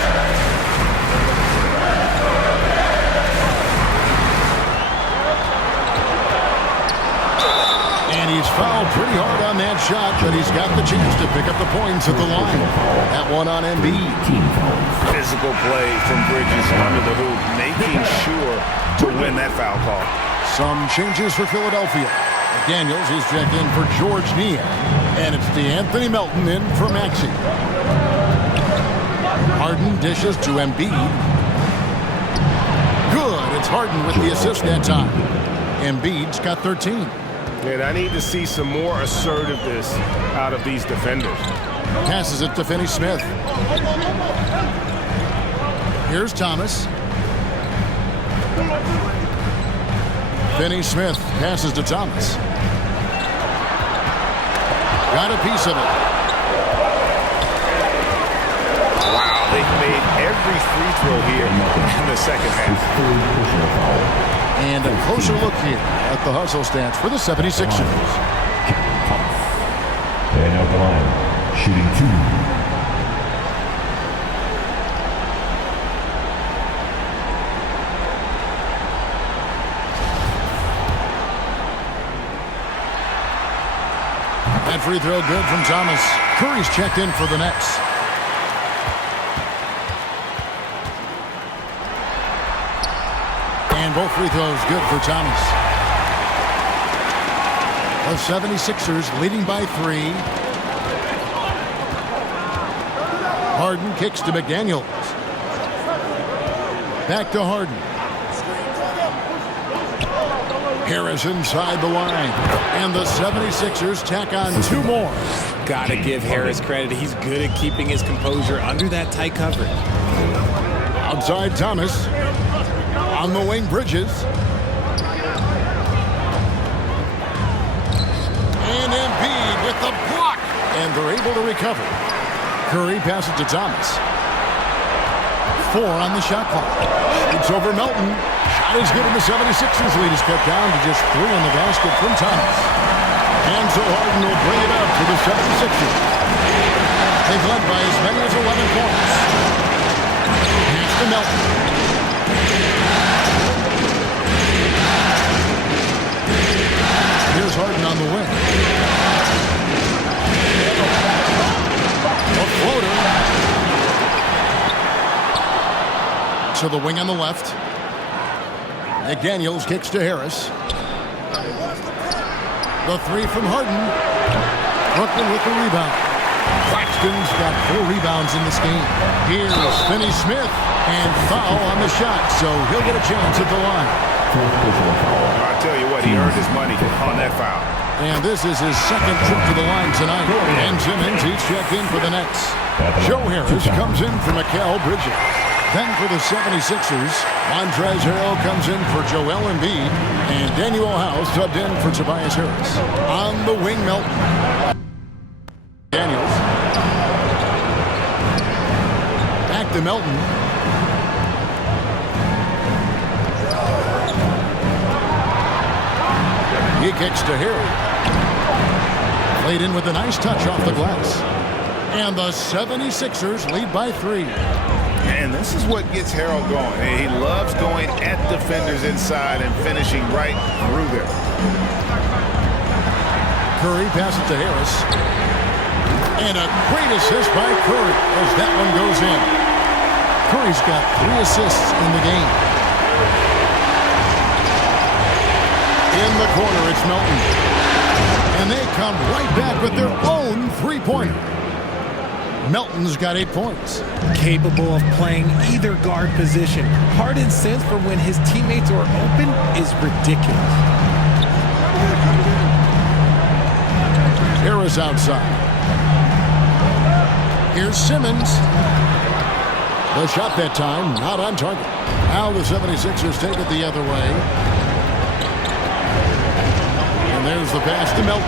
And he's fouled pretty hard on that shot, but he's got the chance to pick up the points at the line. That one on Embiid. Physical play from Bridges under the hoop, making sure to win that foul call. Some changes for Philadelphia. Daniels is checked in for George Niang, and it's DeAnthony Melton in for Maxey. Harden dishes to Embiid. Good. It's Harden with the assist that time. Embiid's got 13. And I need to see some more assertiveness out of these defenders. Passes it to Finney-Smith. Here's Thomas. Finney-Smith passes to Thomas. Got a piece of it. Wow, they've made every free throw here in the second half. And a closer look here at the hustle stats for the 76ers. And out the line, shooting 2. That free throw good from Thomas. Curry's checked in for the Nets. And both free throws good for Thomas. The 76ers leading by 3. Harden kicks to McDaniels. Back to Harden. Harris inside the line. And the 76ers tack on 2 more. Gotta give Harris credit. He's good at keeping his composure under that tight coverage. Outside Thomas. On the wing, Bridges. And Embiid with the block. And they're able to recover. Curry passes to Thomas. 4 on the shot clock. It's over Melton. Shot is good, and the 76ers lead is cut down to just 3 on the basket from Thomas. And so Harden will bring it up to the 76ers. They've led by as many as 11 points. Pass to Melton. Here's Harden on the wing. A floater. To the wing on the left. McDaniels kicks to Harris. The 3 from Harden. Brooklyn with the rebound. Claxton's got 4 rebounds in this game. Here's Finney-Smith. And foul on the shot, so he'll get a chance at the line. I'll tell you what, he earned his money on that foul. And this is his 2nd trip to the line tonight. And Simmons, he's checked in for the Nets. Joe Harris comes in for Mikal Bridges. Then for the 76ers, Montrezl Harrell comes in for Joel Embiid. And Daniel House subbed in for Tobias Harris. On the wing, Melton. Daniels. Back to Melton. He kicks to Harry. Played in with a nice touch off the glass. And the 76ers lead by 3. And this is what gets Harrell going. He loves going at defenders inside and finishing right through them. Curry passes to Harris. And a great assist by Curry as that one goes in. Curry's got 3 assists in the game. In the corner, it's Melton. And they come right back with their own three-pointer. Melton's got 8 points. Capable of playing either guard position. Harden's sense for when his teammates are open is ridiculous. Harris outside. Here's Simmons. The shot that time, not on target. Now the 76ers take it the other way. And there's the pass to Melton.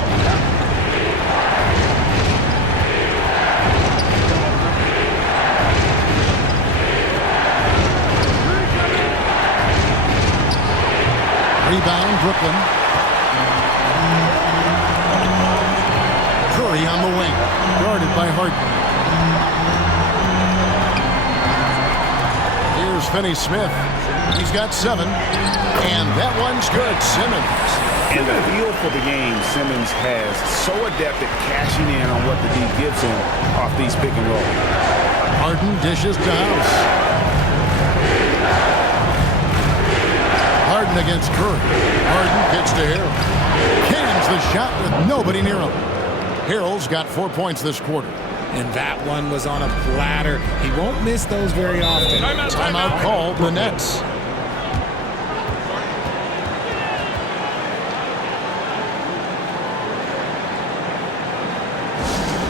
Rebound, Brooklyn. Curry on the wing, guarded by Harden. Here's Finney-Smith. He's got 7, and that one's good. Simmons. And the feel for the game Simmons has, so adept at cashing in on what the D gives him off these pick and roll. Harden dishes to House. Harden against Curry. Harden gets to Harrell. Cannons the shot with nobody near him. Harrell's got 4 points this quarter. And that one was on a platter. He won't miss those very often. Timeout called the Nets.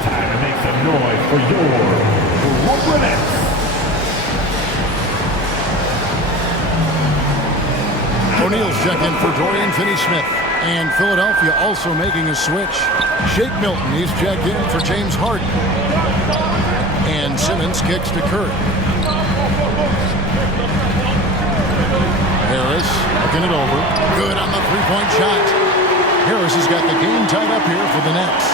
Time to make some noise for your Brooklyn Nets. O'Neal's check in for Dorian Finney-Smith. And Philadelphia also making a switch. Shake Milton, he's checked in for James Harden. And Simmons kicks to Curry. Harris looking it over. Good on the three-point shot. Harris has got the game tied up here for the Nets.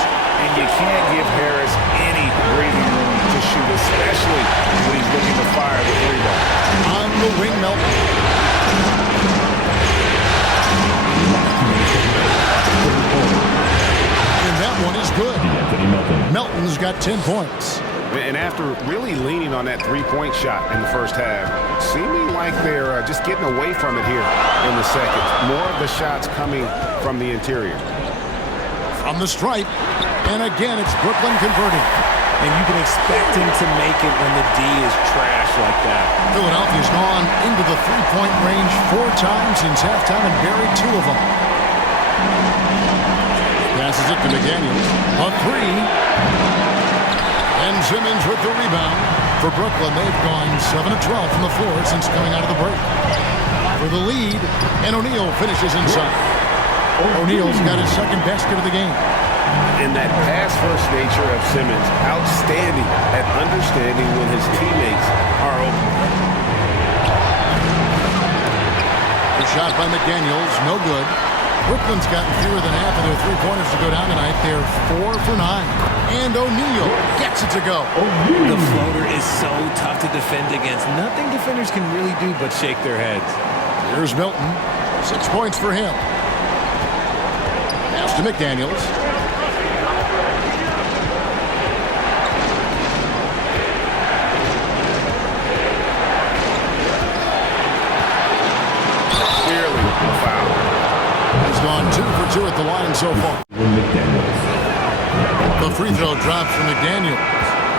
And you can't give Harris any breathing room to shoot, especially when he's looking to fire the 3-ball. On the wing, Melton. And that one is good. Melton's got 10 points. And after really leaning on that three-point shot in the first half, seeming like they're just getting away from it here in the second. More of the shots coming from the interior. From the stripe. And again, it's Brooklyn converting. And you can expect him to make it when the D is trash like that. Philadelphia's gone into the three-point range 4 times since halftime and buried 2 of them. Passes it to McDaniels. A 3. And Simmons with the rebound. For Brooklyn, they've gone 7 of 12 from the floor since coming out of the break. For the lead, and O'Neal finishes inside. O'Neal's got his second basket of the game. And that pass-first nature of Simmons, outstanding at understanding when his teammates are open. The shot by McDaniels, no good. Brooklyn's gotten fewer than half of their three-pointers to go down tonight. They're 4 for 9. And O'Neal gets it to go. The floater is so tough to defend against. Nothing defenders can really do but shake their heads. Here's Milton. 6 points for him. Pass to McDaniels. Clearly a foul. He's gone 2 for 2 at the line so far. The free throw drops from McDaniels.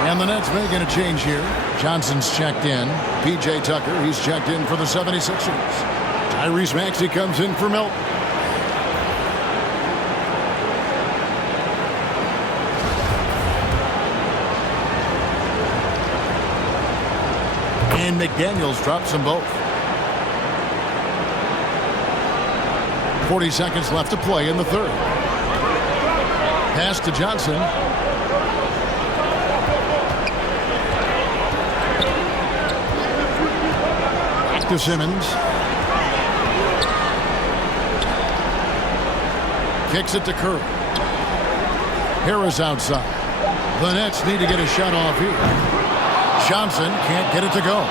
And the Nets making a change here. Johnson's checked in. P.J. Tucker, he's checked in for the 76ers. Tyrese Maxey comes in for Milton. And McDaniels drops them both. 40 seconds left to play in the third. Pass to Johnson. Back to Simmons. Kicks it to Curry. Harris outside. The Nets need to get a shot off here. Johnson can't get it to go.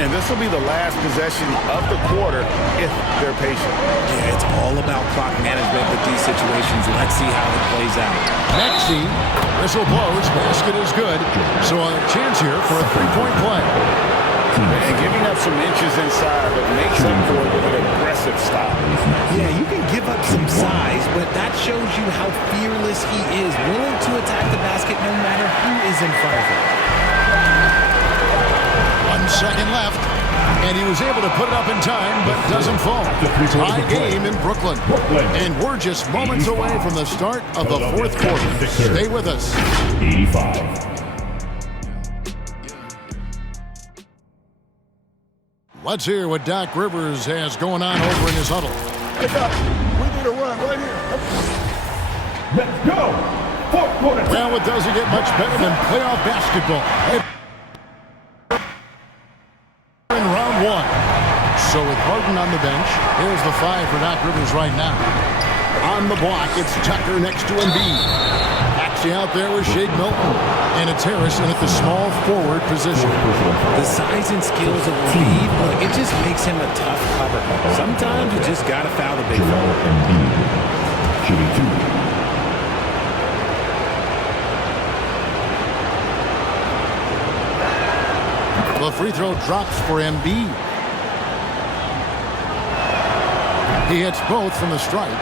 And this will be the last possession of the quarter if they're patient. Yeah, it's all about clock management with these situations. Let's see how it plays out. Maxey, whistle blows, basket is good. So a chance here for a three-point play. And giving up some inches inside, but makes up for it with an aggressive stop. Yeah, you can give up some size, but that shows you how fearless he is, willing to attack the basket no matter who is in front of him. 1 second left, and he was able to put it up in time, but doesn't fall. Tie game in Brooklyn. And we're just moments away from the start of the fourth quarter. Stay with us. 85. Let's hear what Doc Rivers has going on over in his huddle. Hey, Doc, we need a run right here. Let's go! Fourth quarter. Well, it doesn't get much better than playoff basketball. In round one. So with Harden on the bench, here's the 5 for Doc Rivers right now. On the block, it's Tucker next to Embiid. Maxey out there with Shake Milton. And it's Harris in at the small forward position. The size and skills of Embiid, look, it just makes him a tough cover. Sometimes you just got to foul the big fella. Embiid. Shooting 2. The free throw drops for Embiid. He hits both from the stripe.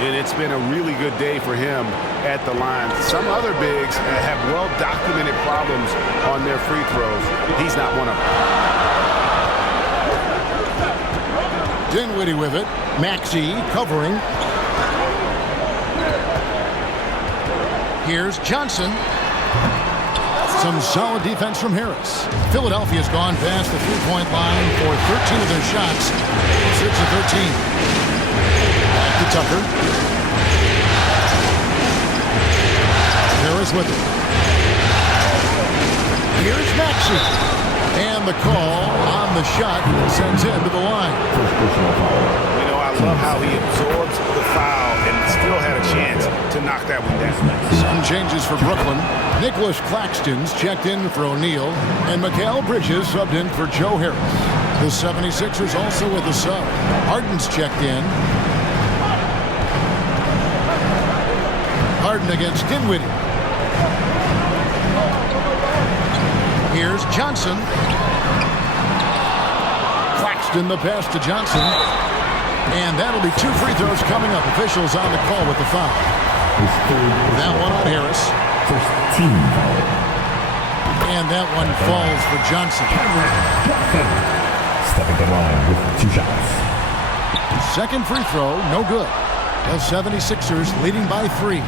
And it's been a really good day for him at the line. Some other bigs have well-documented problems on their free throws. He's not one of them. Dinwiddie with it. Maxey covering. Here's Johnson. Some solid defense from Harris. Philadelphia's gone past the three-point line for 13 of their shots. 6 of 13. Back to Tucker. Harris with it. Here's Maxey. And the call on the shot sends him to the line. First personal foul. You know, I love how he absorbs the foul and still had a chance to knock that one down. Some changes for Brooklyn. Nicholas Claxton's checked in for O'Neal, and Mikal Bridges subbed in for Joe Harris. The 76ers also with a sub. Harden's checked in. Harden against Dinwiddie. Here's Johnson. Claxton the pass to Johnson. And that'll be 2 free throws coming up. Officials on the call with the foul. That one on Harris. First team foul. And that one falls for Johnson. Stepping the line with 2 shots. Second free throw, no good. The 76ers leading by 3.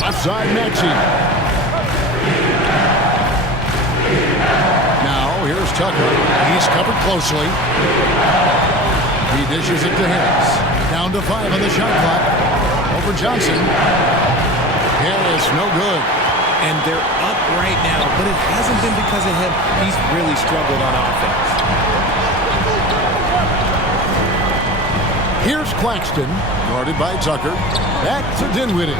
Left side, Maxey. Now, here's Tucker. He's covered closely. He dishes it to Harris. Down to 5 on the shot clock. Over Johnson. Harris, no good. And they're up right now, but it hasn't been because of him. He's really struggled on offense. Here's Claxton, guarded by Tucker. Back to Dinwiddie.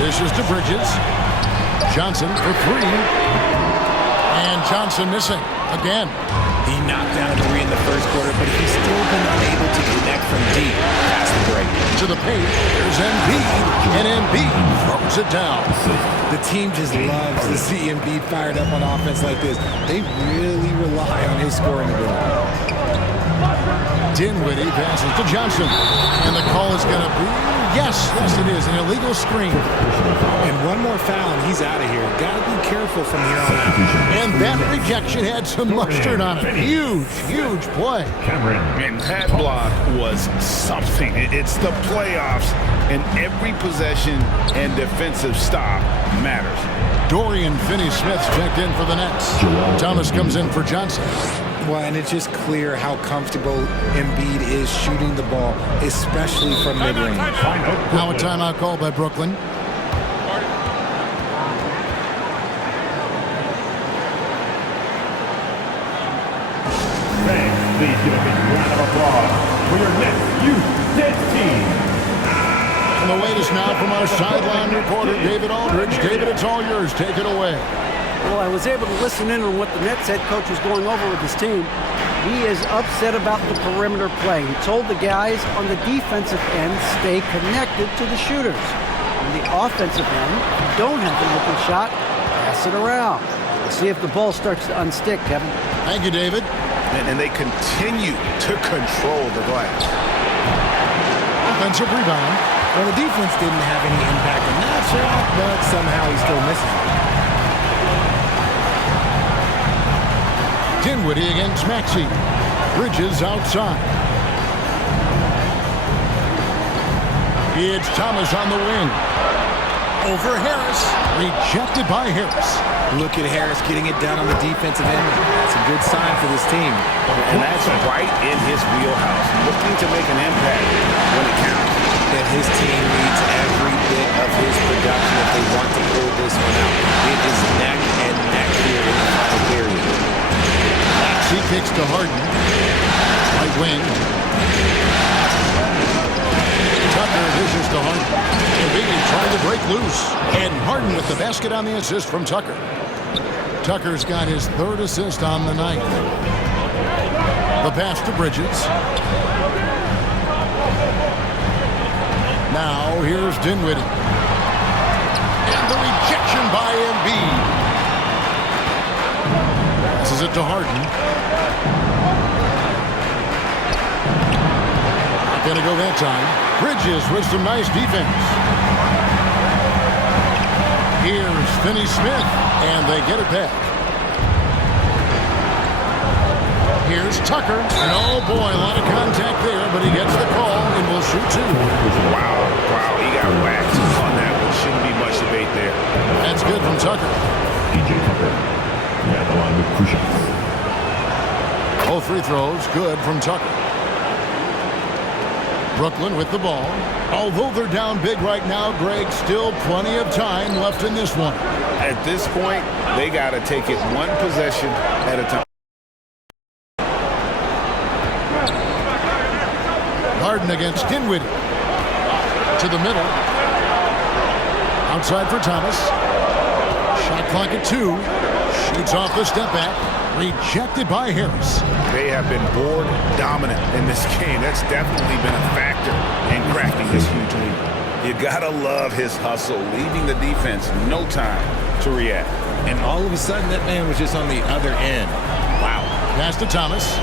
Dishes to Bridges. Johnson for 3. And Johnson missing again. He knocked down a 3 in the first quarter, but he's still been unable to connect from deep past the break. To the paint, there's Embiid, and Embiid throws it down. The team just loves to see Embiid fired up on offense like this. They really rely on his scoring ability. Dinwiddie passes to Johnson, and the call is going to be, yes, it is, an illegal screen. And one more foul, and he's out of here. Got to be careful from here on out. And that rejection had some mustard on it. Huge, huge play. And that block was something. It's the playoffs, and every possession and defensive stop matters. Dorian Finney-Smith's checked in for the Nets. Thomas comes in for Johnson. Well, and it's just clear how comfortable Embiid is shooting the ball, especially from mid-range. Now a timeout call by Brooklyn. Thanks. Please give a big round of applause for your next youth 10 team. And the latest now from our sideline reporter, David Aldridge. David, it's all yours. Take it away. Well, I was able to listen in on what the Nets head coach was going over with his team. He is upset about the perimeter play. He told the guys on the defensive end, stay connected to the shooters. On the offensive end, if you don't have an open shot, pass it around. We'll see if the ball starts to unstick, Kevin. Thank you, David. And they continue to control the glass. Offensive rebound. Well, the defense didn't have any impact on that shot, but somehow he's still missing. Dinwiddie against Maxey. Bridges outside. It's Thomas on the wing. Over Harris. Rejected by Harris. Look at Harris getting it done on the defensive end. That's a good sign for this team. And that's right in his wheelhouse. Looking to make an impact when it counts. That his team needs every bit of his production if they want to pull this one out. It is neck and neck here in the final period. He kicks to Harden. Right wing. Tucker dishes to Harden. Embiid trying to break loose. And Harden with the basket on the assist from Tucker. Tucker's got his third assist on the night. The pass to Bridges. Now here's Dinwiddie. And the rejection by Embiid. Passes it to Harden. Not going to go that time. Bridges with some nice defense. Here's Finney-Smith, and they get it back. Here's Tucker, and oh boy, a lot of contact there, but he gets the call and will shoot two. Wow, he got whacked on that one. Shouldn't be much debate there. That's good from Tucker. PJ Tucker at the line with 2 shots. Both free throws good from Tucker. Brooklyn with the ball. Although they're down big right now, Greg, still plenty of time left in this one. At this point, they got to take it one possession at a time. Harden against Dinwiddie. To the middle. Outside for Thomas. Shot clock at 2. Shoots off the step back. Rejected by Harris. They have been board dominant in this game. That's definitely been a factor in cracking this huge lead. You gotta love his hustle, leaving the defense no time to react. And all of a sudden, that man was just on the other end. Wow. Pass to Thomas.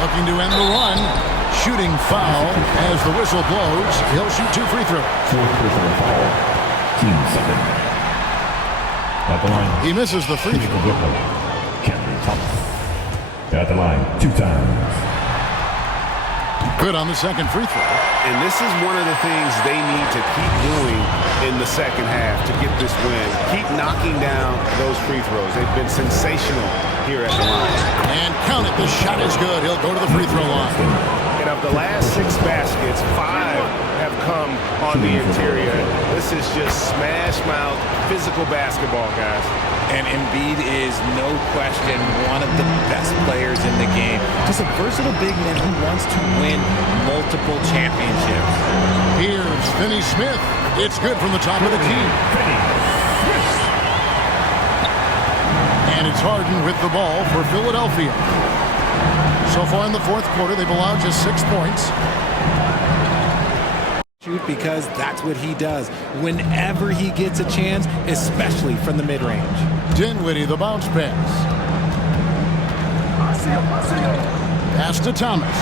Looking to end the run. Shooting foul as the whistle blows. He'll shoot 2 free throws. 4th personal foul. Team 7. At the line. He misses the free throw. Cameron Thomas. At the line 2 times. Good on the second free throw. And this is one of the things they need to keep doing in the second half to get this win. Keep knocking down those free throws. They've been sensational here at the line. And count it. The shot is good. He'll go to the free throw line. And of the last 6 baskets, 5 have come on the interior. This is just smash mouth physical basketball, guys. And Embiid is, no question, one of the best players in the game. Just a versatile big man who wants to win multiple championships. Here's Finney-Smith. It's good from the top of the key. And it's Harden with the ball for Philadelphia. So far in the 4th quarter, they've allowed just 6 points. Shoot, because that's what he does whenever he gets a chance, especially from the mid-range. Dinwiddie, the bounce pass. Pass to Thomas.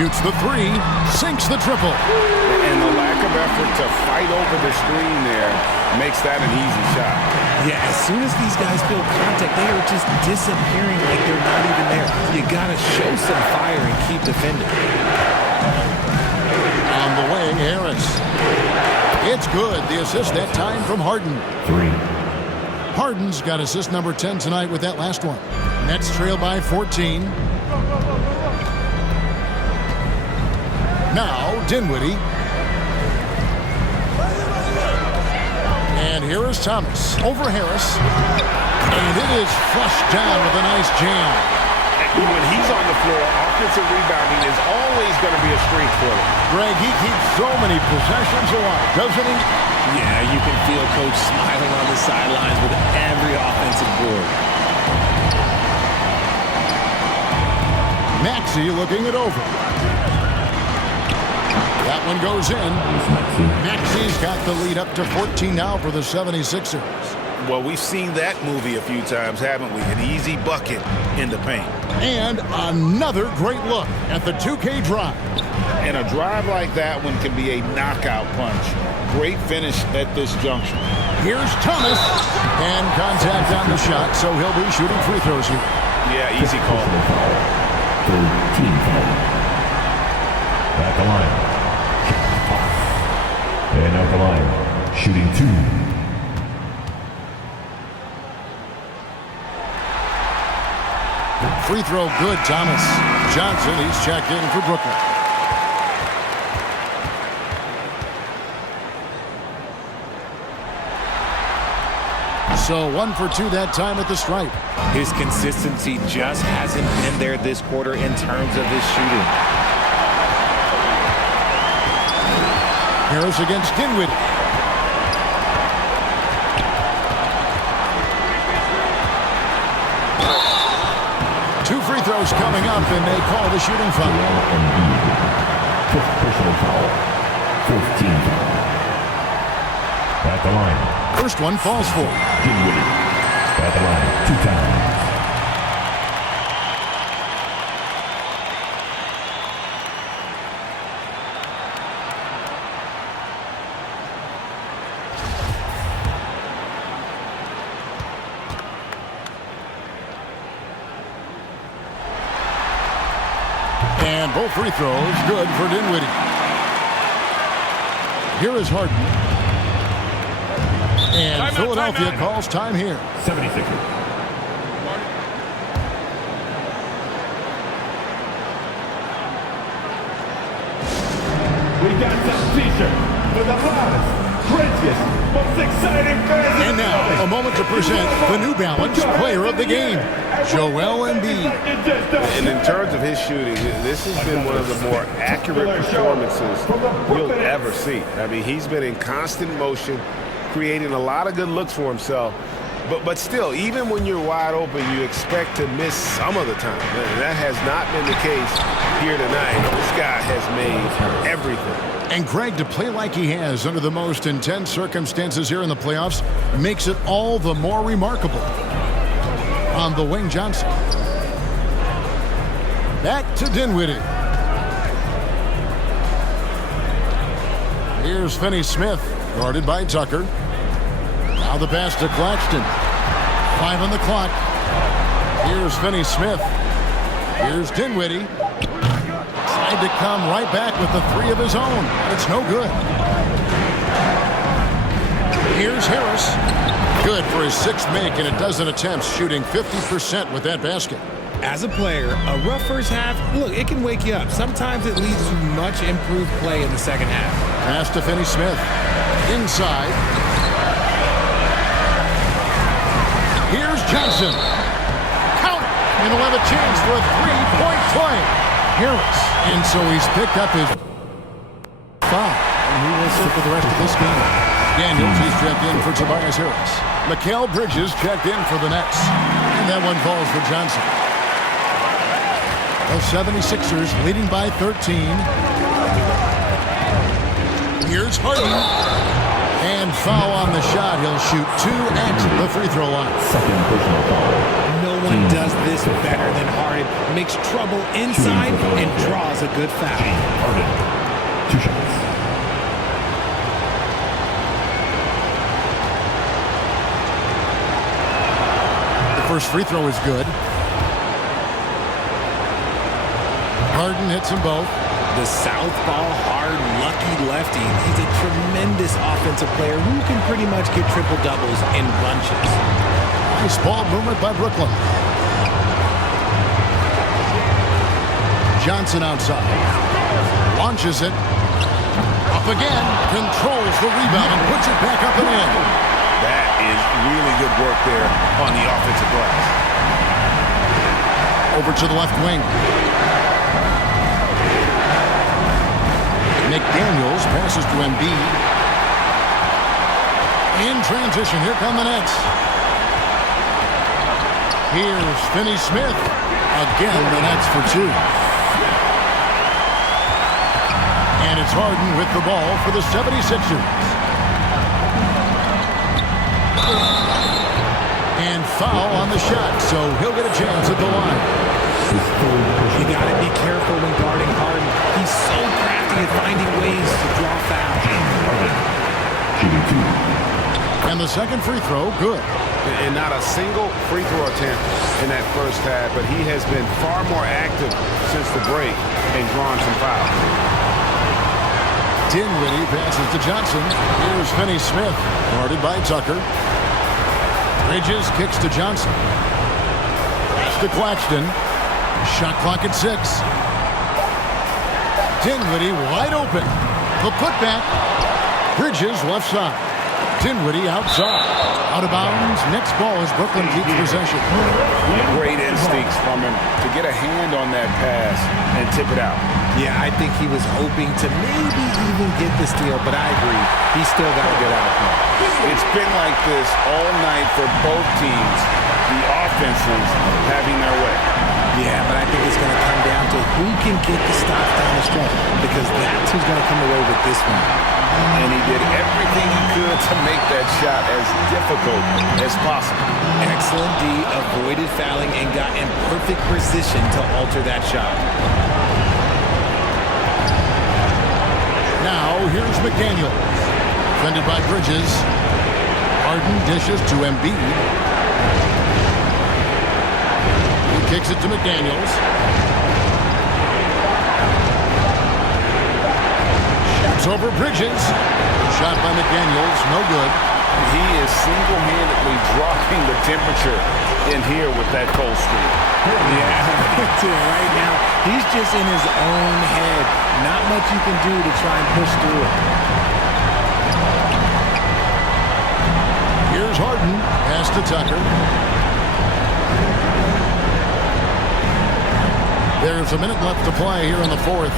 Shoots the 3, sinks the triple. And the lack of effort to fight over the screen there makes that an easy shot. Yeah, as soon as these guys feel contact, they are just disappearing like they're not even there. You gotta show some fire and keep defending. On the way, Harris. It's good. The assist that time from Harden. 3. Harden's got assist number 10 tonight with that last one. Nets trail by 14. Now, Dinwiddie. And here is Thomas over Harris. And it is flushed down with a nice jam. When he's on the floor, offensive rebounding is always going to be a strength for them. Greg, he keeps so many possessions alive, doesn't he? Yeah, you can feel Coach smiling on the sidelines with every offensive board. Maxey looking it over. That one goes in. Maxey's got the lead up to 14 now for the 76ers. Well, we've seen that movie a few times, haven't we? An easy bucket in the paint. And another great look at the 2K drive. And a drive like that one can be a knockout punch. Great finish at this junction. Here's Thomas. And contact on the shot, so he'll be shooting free throws here. Yeah, easy call. Third team foul. At the line. And at the line, shooting 2. Free throw good, Thomas. Johnson, he's checked in for Brooklyn. So 1 for 2 that time at the stripe. His consistency just hasn't been there this quarter in terms of his shooting. Harris against Dinwiddie. Two free throws coming up, and they call the shooting foul. Fifth personal foul. 14 foul. At the line. First one falls for. Dinwiddie. At the line 2 times. And both free throws good for Dinwiddie. Here is Harden. And Philadelphia calls time here. 76ers. We got some t-shirts for the hottest, craziest, most exciting fans. And now, a moment to present the New Balance Player of the Game, Joel Embiid. And in terms of his shooting, this has been one of the more accurate performances you'll ever see. I mean, he's been in constant motion, creating a lot of good looks for himself. But still, even when you're wide open, you expect to miss some of the time. And that has not been the case here tonight. This guy has made everything. And Greg, to play like he has under the most intense circumstances here in the playoffs makes it all the more remarkable. On the wing, Johnson. Back to Dinwiddie. Here's Finney-Smith, guarded by Tucker. Now the pass to Claxton. 5 on the clock. Here's Finney-Smith. Here's Dinwiddie. Tried to come right back with the 3 of his own. It's no good. Here's Harris. Good for his 6th make and a dozen attempts, shooting 50% with that basket. As a player, a rough first half, look, it can wake you up. Sometimes it leads to much improved play in the second half. Pass to Finney-Smith. Inside. Here's Johnson. Count. And he'll have a chance for a 3-point play. Harris. And so he's picked up his foul. And he will sit for the rest of this game. Daniels, he's checked in for Tobias Harris. Mikal Bridges checked in for the Nets. And that one falls for Johnson. The 76ers leading by 13. Here's Harden. And foul on the shot. He'll shoot 2 at the free throw line. Second personal foul. No one does this better than Harden. Makes trouble inside and draws a good foul. Harden. 2 shots. The first free throw is good. Harden hits them both. The southpaw, hard, lucky lefty. He's a tremendous offensive player who can pretty much get triple-doubles in bunches. Nice ball movement by Brooklyn. Johnson outside. Launches it. Up again. Controls the rebound and puts it back up and in. That is really good work there on the offensive glass. Over to the left wing. McDaniels passes to Embiid. In transition, here come the Nets. Here's Finney-Smith. Again, the Nets for two. And it's Harden with the ball for the 76ers. And foul on the shot, so he'll get a chance at the line. You got to be careful when guarding Harden. He's so crafty at finding ways to draw fouls. And the second free throw, good. And not a single free throw attempt in that first half, but he has been far more active since the break and drawn some fouls. Dinwiddie passes to Johnson. Here's Finney-Smith, guarded by Tucker. Bridges kicks to Johnson. Pass to Claxton. Shot clock at 6. Dinwiddie wide open. The putback. Bridges left side. Dinwiddie outside. Out of bounds. Next ball as Brooklyn keeps possession. Great instincts from him to get a hand on that pass and tip it out. Yeah, I think he was hoping to maybe even get the steal, but I agree. He still got a good outcome. It's been like this all night for both teams. The offenses having their way. Yeah, but I think it's going to come down to who can get the stops down the stretch, because that's who's going to come away with this one. And he did everything he could to make that shot as difficult as possible. Excellent D, avoided fouling and got in perfect position to alter that shot. Now, here's McDaniels. Defended by Bridges. Harden dishes to Embiid. He kicks it to McDaniels. Shoots over Bridges. Shot by McDaniels, no good. He is single-handedly dropping the temperature in here with that cold streak. Yeah, right now, he's just in his own head. Not much you can do to try and push through it. Here's Harden. Pass to Tucker. There's a minute left to play here in the fourth.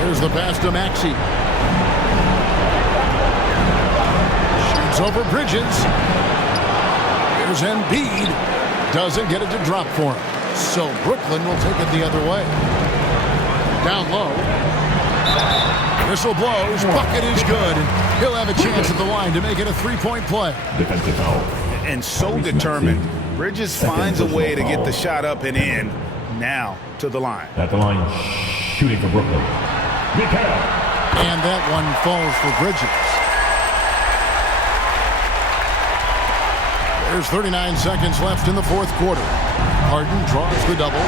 There's the pass to Maxey. Shoots over Bridges. Here's Embiid. Doesn't get it to drop for him. So Brooklyn will take it the other way. Down low. Whistle blows. Bucket is good. And he'll have a chance at the line to make it a three-point play. Defensive foul. And so determined. Bridges finds a way to get the shot up and in. Now to the line. At the line, shooting for Brooklyn. Mikael. And that one falls for Bridges. There's 39 seconds left in the fourth quarter. Harden draws the double.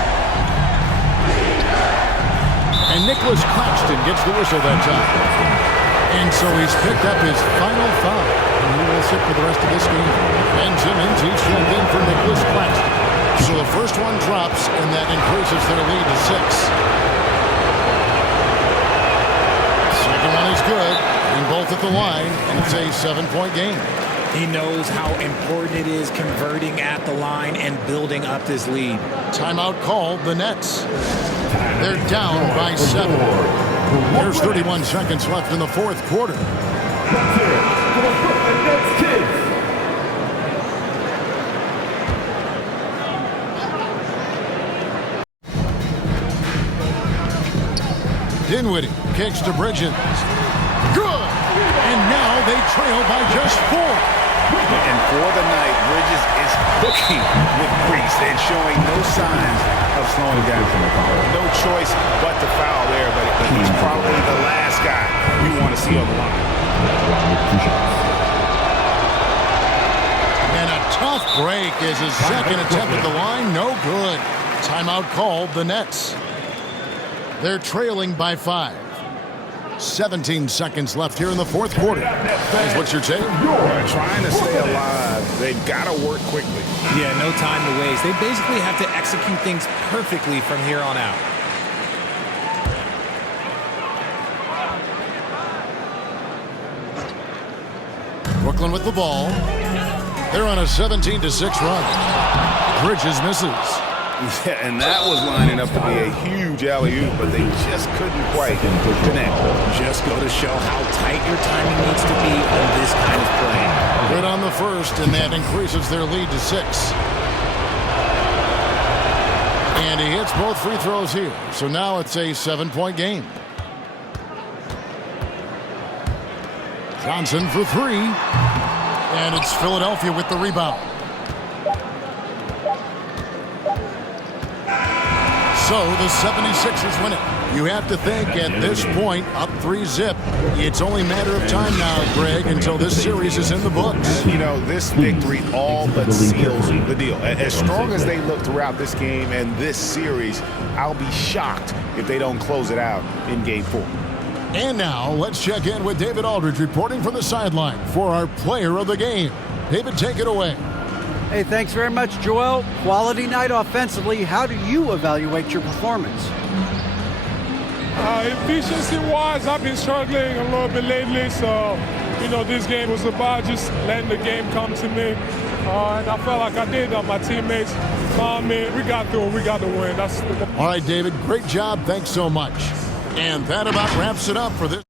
And Nicholas Claxton gets the whistle that time. And so he's picked up his final foul. And he will sit for the rest of this game. Ben Simmons, he's checked in for Nicholas Claxton. So the first one drops, and that increases their lead to 6. Second one is good. And both at the line, and it's a 7-point game. He knows how important it is converting at the line and building up this lead. Timeout called, the Nets. They're down by 7. There's 31 seconds left in the fourth quarter. Dinwiddie kicks to Bridges. Good! And now they trail by just 4. And for the night, Bridges is cooking with grease and showing no signs of slowing down. No choice but to foul there, but he's probably the last guy you want to see on the line. And a tough break is his second attempt at the line. No good. Timeout called, the Nets. They're trailing by 5. 17 seconds left here in the fourth quarter. That's what you're saying? Trying to stay alive. They've got to work quickly. Yeah, no time to waste. They basically have to execute things perfectly from here on out. Brooklyn with the ball. They're on a 17-6 run. Bridges misses. Yeah, and that was lining up to be a huge alley-oop, but they just couldn't quite connect. Just go to show how tight your timing needs to be on this kind of play. Good on the first, and that increases their lead to 6. And he hits both free throws here. So now it's a 7-point game. Johnson for 3. And it's Philadelphia with the rebound. So the 76ers win it. You have to think at this point, up 3-zip, it's only a matter of time now, Greg, until this series is in the books. You know, this victory all but seals the deal. As strong as they look throughout this game and this series, I'll be shocked if they don't close it out in Game 4. And now, let's check in with David Aldridge reporting from the sideline for our player of the game. David, take it away. Hey, thanks very much, Joel. Quality night offensively. How do you evaluate your performance? Efficiency-wise, I've been struggling a little bit lately, so, this game was about just letting the game come to me. And I felt like I did. My teammates found me. We got through. We got the win. All right, David, great job. Thanks so much. And that about wraps it up for this.